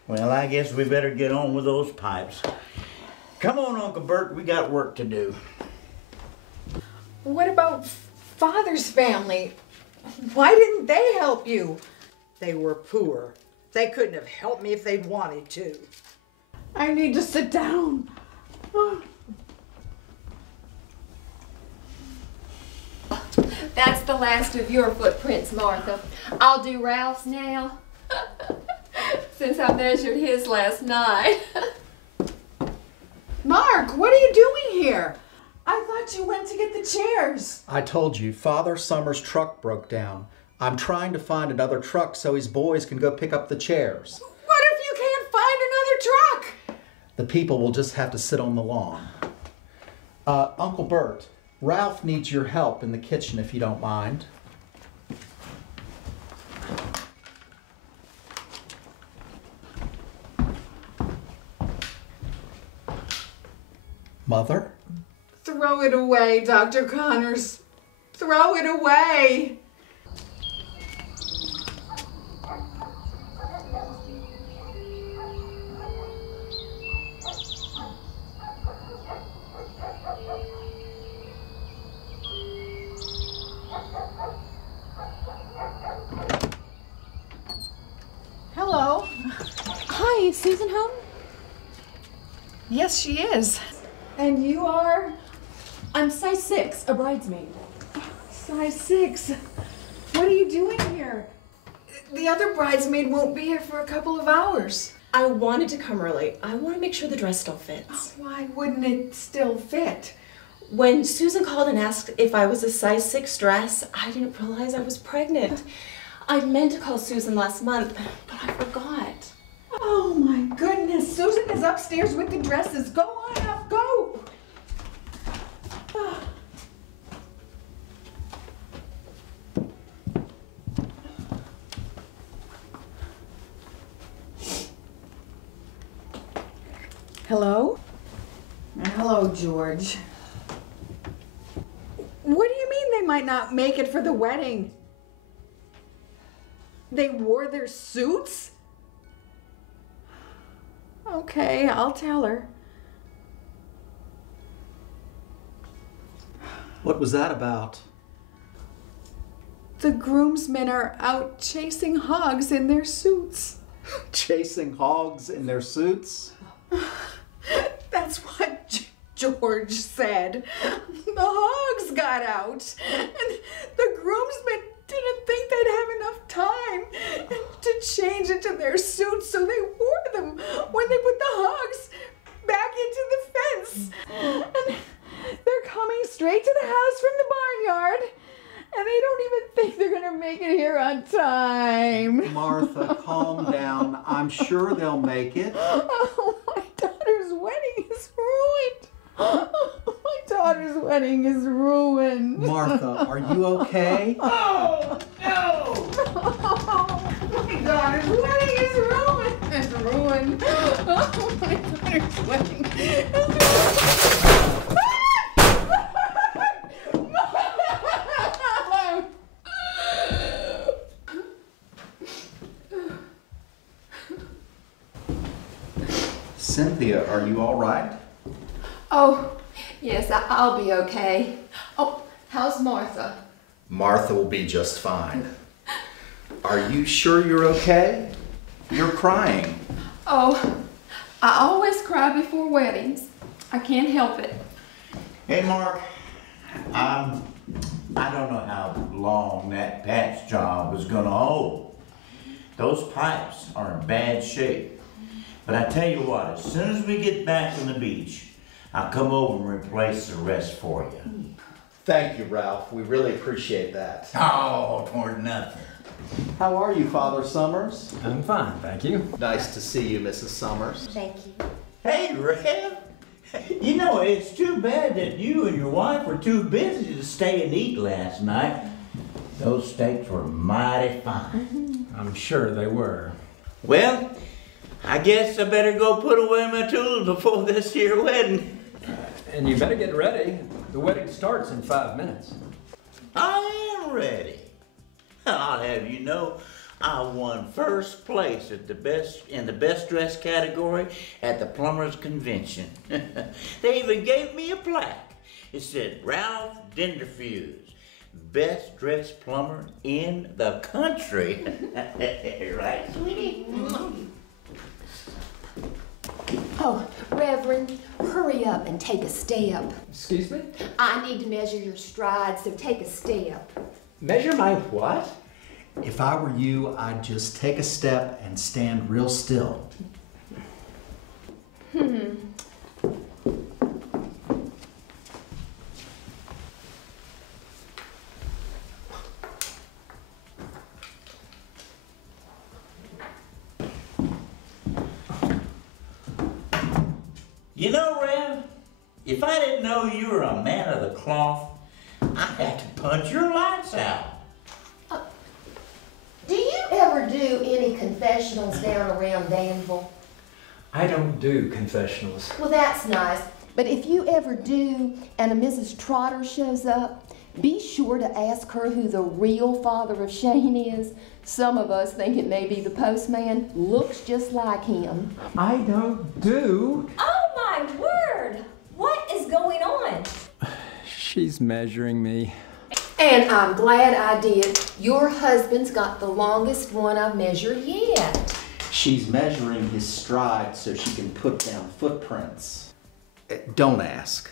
Well, I guess we better get on with those pipes. Come on, Uncle Bert, we got work to do. What about Father's family? Why didn't they help you? They were poor. They couldn't have helped me if they'd wanted to. I need to sit down. That's the last of your footprints, Martha. I'll do Ralph's now, since I measured his last night. Mark, what are you doing here? I thought you went to get the chairs. I told you, Father Summers' truck broke down. I'm trying to find another truck so his boys can go pick up the chairs. What if you can't find another truck? The people will just have to sit on the lawn. Uncle Bert, Ralph needs your help in the kitchen if you don't mind. Mother? Throw it away, Dr. Connors. Throw it away. Hello. Hi, is Susan home? Yes, she is. And you are? I'm size 6, a bridesmaid. Size 6. What are you doing here? The other bridesmaid won't be here for a couple of hours. I wanted to come early. I want to make sure the dress still fits. Why wouldn't it still fit? When Susan called and asked if I was a size 6 dress, I didn't realize I was pregnant. I meant to call Susan last month, but I forgot. Oh my goodness, Susan is upstairs with the dresses. Go on up, go! Hello? Hello, George. What do you mean they might not make it for the wedding? They wore their suits? Okay, I'll tell her. What was that about? The groomsmen are out chasing hogs in their suits. Chasing hogs in their suits? That's what George said. The hogs got out, and the groomsmen didn't think they'd have enough time to change into their suits, so they wore them when they put the hogs back into the fence. And they're coming straight to the house from the barnyard, and they don't even think they're gonna make it here on time. Martha, calm down. I'm sure they'll make it. Oh, my daughter's wedding is ruined. My daughter's wedding is ruined. Martha, are you okay? Oh, no! My daughter's wedding is ruined. It's ruined. Oh, my daughter's wedding is ruined. Cynthia, are you all right? Oh, yes, I'll be okay. Oh, how's Martha? Martha will be just fine. Are you sure you're okay? You're crying. Oh, I always cry before weddings. I can't help it. Hey, Mark. I don't know how long that patch job is gonna hold. Those pipes are in bad shape. But I tell you what, as soon as we get back from the beach, I'll come over and replace the rest for you. Thank you, Ralph. We really appreciate that. Oh, toward nothing. How are you, Father Summers? I'm fine, thank you. Nice to see you, Mrs. Summers. Thank you. Hey, Rev. You know, it's too bad that you and your wife were too busy to stay and eat last night. Those steaks were mighty fine. I'm sure they were. Well, I guess I better go put away my tools before this here wedding. And you better get ready. The wedding starts in 5 minutes. I am ready. I'll have you know, I won first place at in the best dress category at the Plumbers Convention. They even gave me a plaque. It said, Ralph Denderfuse, best dressed plumber in the country. Right, sweetie? Oh, Reverend, hurry up and take a step. Excuse me? I need to measure your stride, so take a step. Measure my what? If I were you, I'd just take a step and stand real still. You know, Rev, if I didn't know you were a man of the cloth, I'd have to punch your lights out. Do you ever do any confessionals down around Danville? I don't do confessionals. Well, that's nice. But if you ever do and a Mrs. Trotter shows up, be sure to ask her who the real father of Shane is. Some of us think it may be the postman. Looks just like him. I don't do. Oh my word! What is going on? She's measuring me. And I'm glad I did. Your husband's got the longest one I've measured yet. She's measuring his stride so she can put down footprints. Don't ask.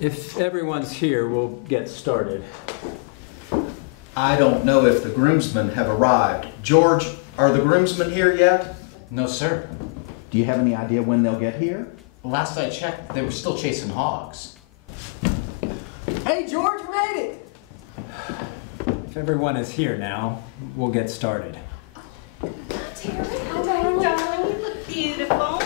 If everyone's here, we'll get started. I don't know if the groomsmen have arrived. George, are the groomsmen here yet? No, sir. Do you have any idea when they'll get here? Last I checked, they were still chasing hogs. Hey, George, we made it! If everyone is here now, we'll get started. Terry, how darling, you look beautiful.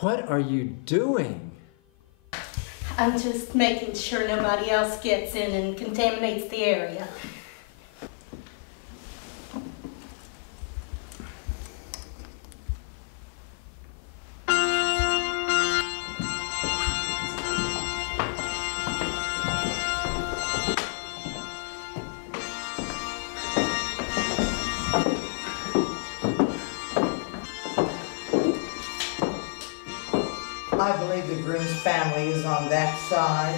What are you doing? I'm just making sure nobody else gets in and contaminates the area. I believe the groom's family is on that side.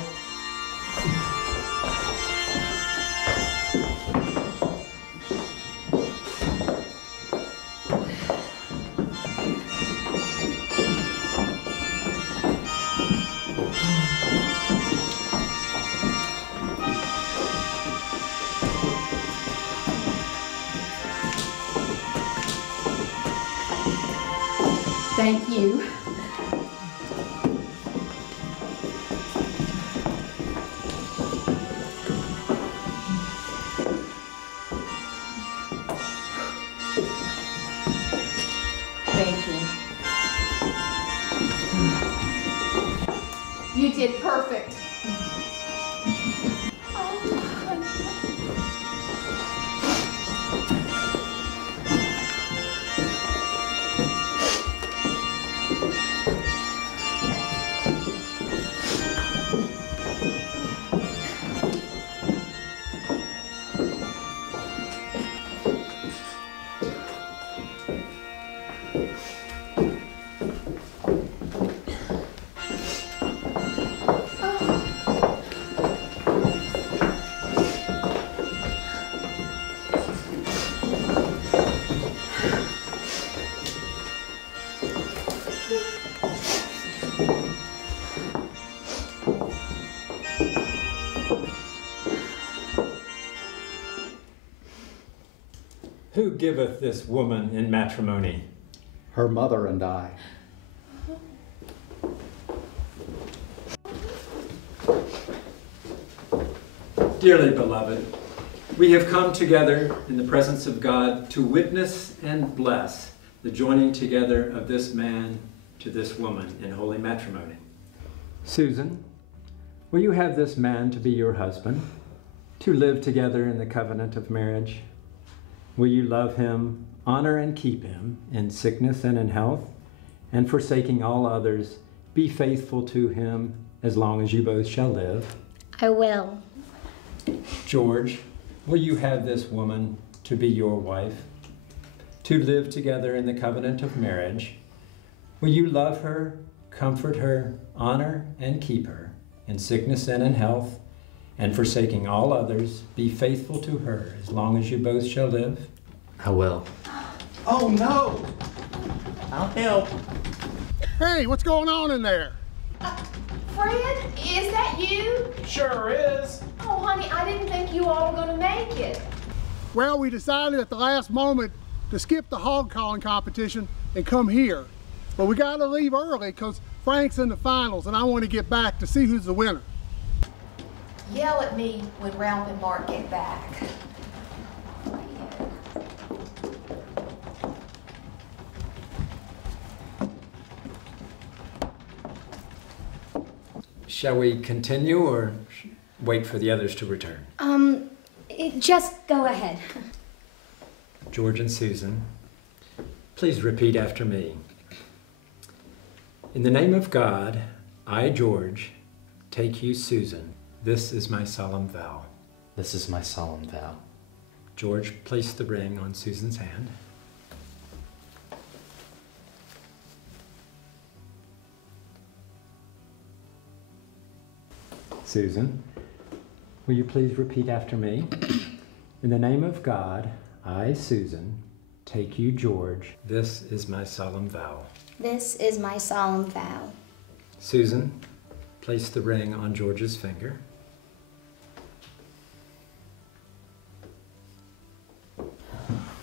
Thank you. Thank you. You did perfect. Who giveth this woman in matrimony? Her mother and I. Dearly beloved, we have come together in the presence of God to witness and bless the joining together of this man to this woman in holy matrimony. Susan, will you have this man to be your husband, to live together in the covenant of marriage? Will you love him, honor and keep him in sickness and in health, and forsaking all others, be faithful to him as long as you both shall live? I will. George, will you have this woman to be your wife, to live together in the covenant of marriage? Will you love her, comfort her, honor and keep her in sickness and in health, and forsaking all others, be faithful to her as long as you both shall live? I will. Oh no! I'll help. Hey, what's going on in there? Fred, is that you? Sure is. Oh, honey, I didn't think you all were going to make it. Well, we decided at the last moment to skip the hog calling competition and come here. But we got to leave early because Frank's in the finals and I want to get back to see who's the winner. Yell at me when Ralph and Mark get back. Shall we continue or wait for the others to return? Just go ahead. George and Susan, please repeat after me. In the name of God, I, George, take you, Susan. This is my solemn vow. This is my solemn vow. George, place the ring on Susan's hand. Susan, will you please repeat after me? In the name of God, I, Susan, take you, George. This is my solemn vow. This is my solemn vow. Susan, place the ring on George's finger.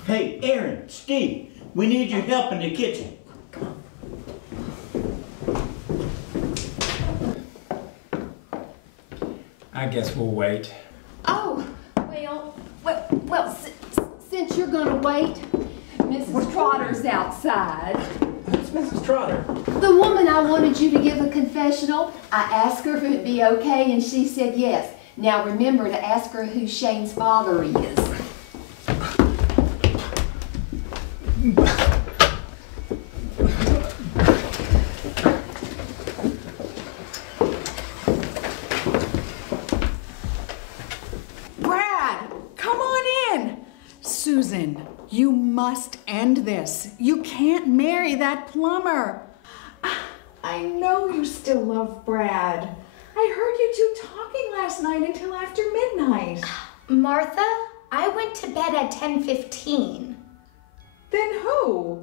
Hey, Aaron, Steve, we need your help in the kitchen. I guess we'll wait. Oh, well, since you're gonna wait, Mrs. Trotter's outside. Who's Mrs. Trotter? The woman I wanted you to give a confessional, I asked her if it'd be okay, and she said yes. Now remember to ask her who Shane's father is. Brad, come on in. Susan, you must end this. You can't marry that plumber. I know you still love Brad. I heard you two talking last night until after midnight. Martha, I went to bed at 10:15. Then who?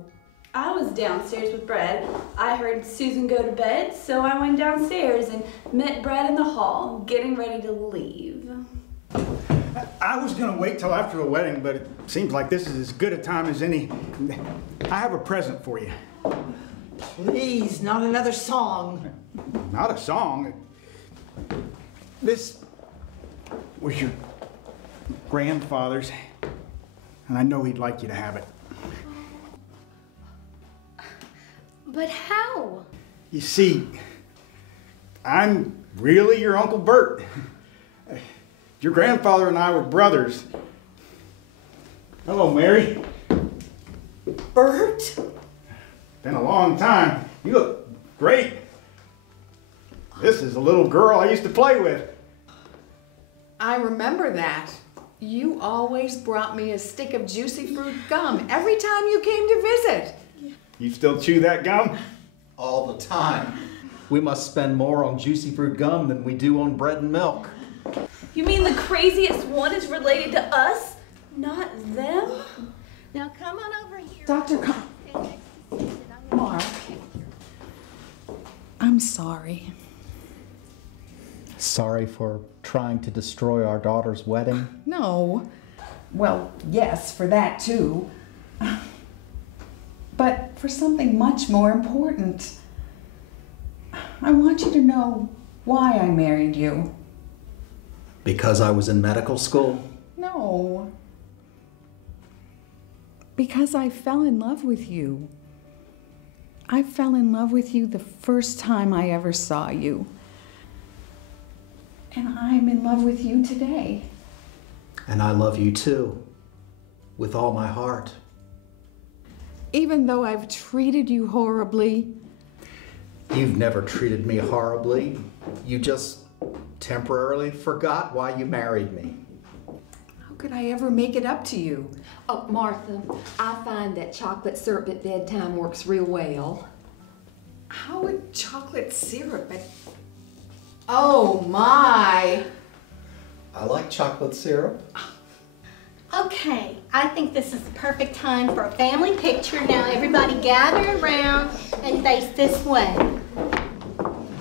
I was downstairs with Brad. I heard Susan go to bed, so I went downstairs and met Brad in the hall, getting ready to leave. I was gonna wait till after the wedding, but it seems like this is as good a time as any. I have a present for you. Please, not another song. Not a song. This was your grandfather's, and I know he'd like you to have it. But how? You see, I'm really your Uncle Bert. Your grandfather and I were brothers. Hello, Mary. Bert? Been a long time. You look great. This is a little girl I used to play with. I remember that. You always brought me a stick of juicy fruit gum every time you came to visit. You still chew that gum? All the time. We must spend more on juicy fruit gum than we do on bread and milk. You mean the craziest one is related to us, not them? Now come on over here. Dr. Mark, I'm sorry. Sorry for trying to destroy our daughter's wedding. No. Well, yes, for that too. But for something much more important. I want you to know why I married you. Because I was in medical school? No. Because I fell in love with you. I fell in love with you the first time I ever saw you. And I'm in love with you today. And I love you too, with all my heart. Even though I've treated you horribly. You've never treated me horribly. You just temporarily forgot why you married me. How could I ever make it up to you? Oh, Martha, I find that chocolate syrup at bedtime works real well. How would chocolate syrup at... Oh my! I like chocolate syrup. Okay, I think this is the perfect time for a family picture. Now everybody gather around and face this way.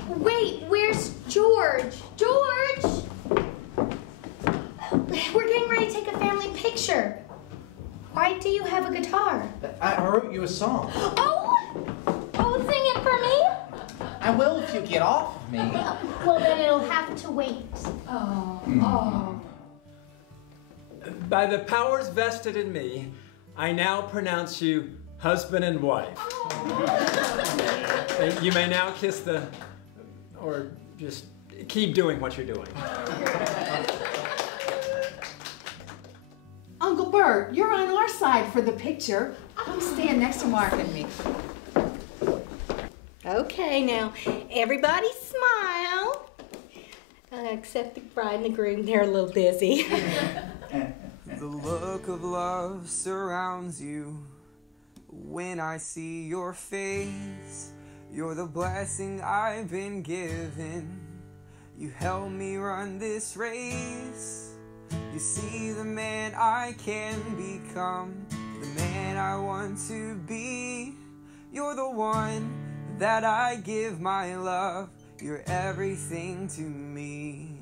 Wait, where's George? George! We're getting ready to take a family picture. Why do you have a guitar? I wrote you a song. Oh, sing it for me? I will if you get off of me. Well, then it'll have to wait. By the powers vested in me, I now pronounce you husband and wife. And you may now kiss the, or just keep doing what you're doing. Uncle Bert, you're on our side for the picture. Come stand next to Mark and me. Okay, now everybody smile. Except the bride and the groom, they're a little busy. The look of love surrounds you when I see your face. You're the blessing I've been given. You help me run this race. You see the man I can become, the man I want to be. You're the one that I give my love. You're everything to me.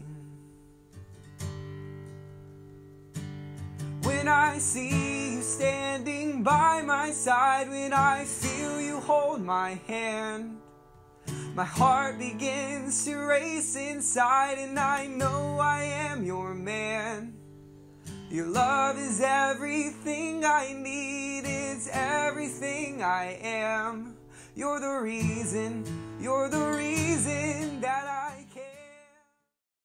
When I see you standing by my side, when I feel you hold my hand, my heart begins to race inside, and I know I am your man. Your love is everything I need, it's everything I am. You're the reason that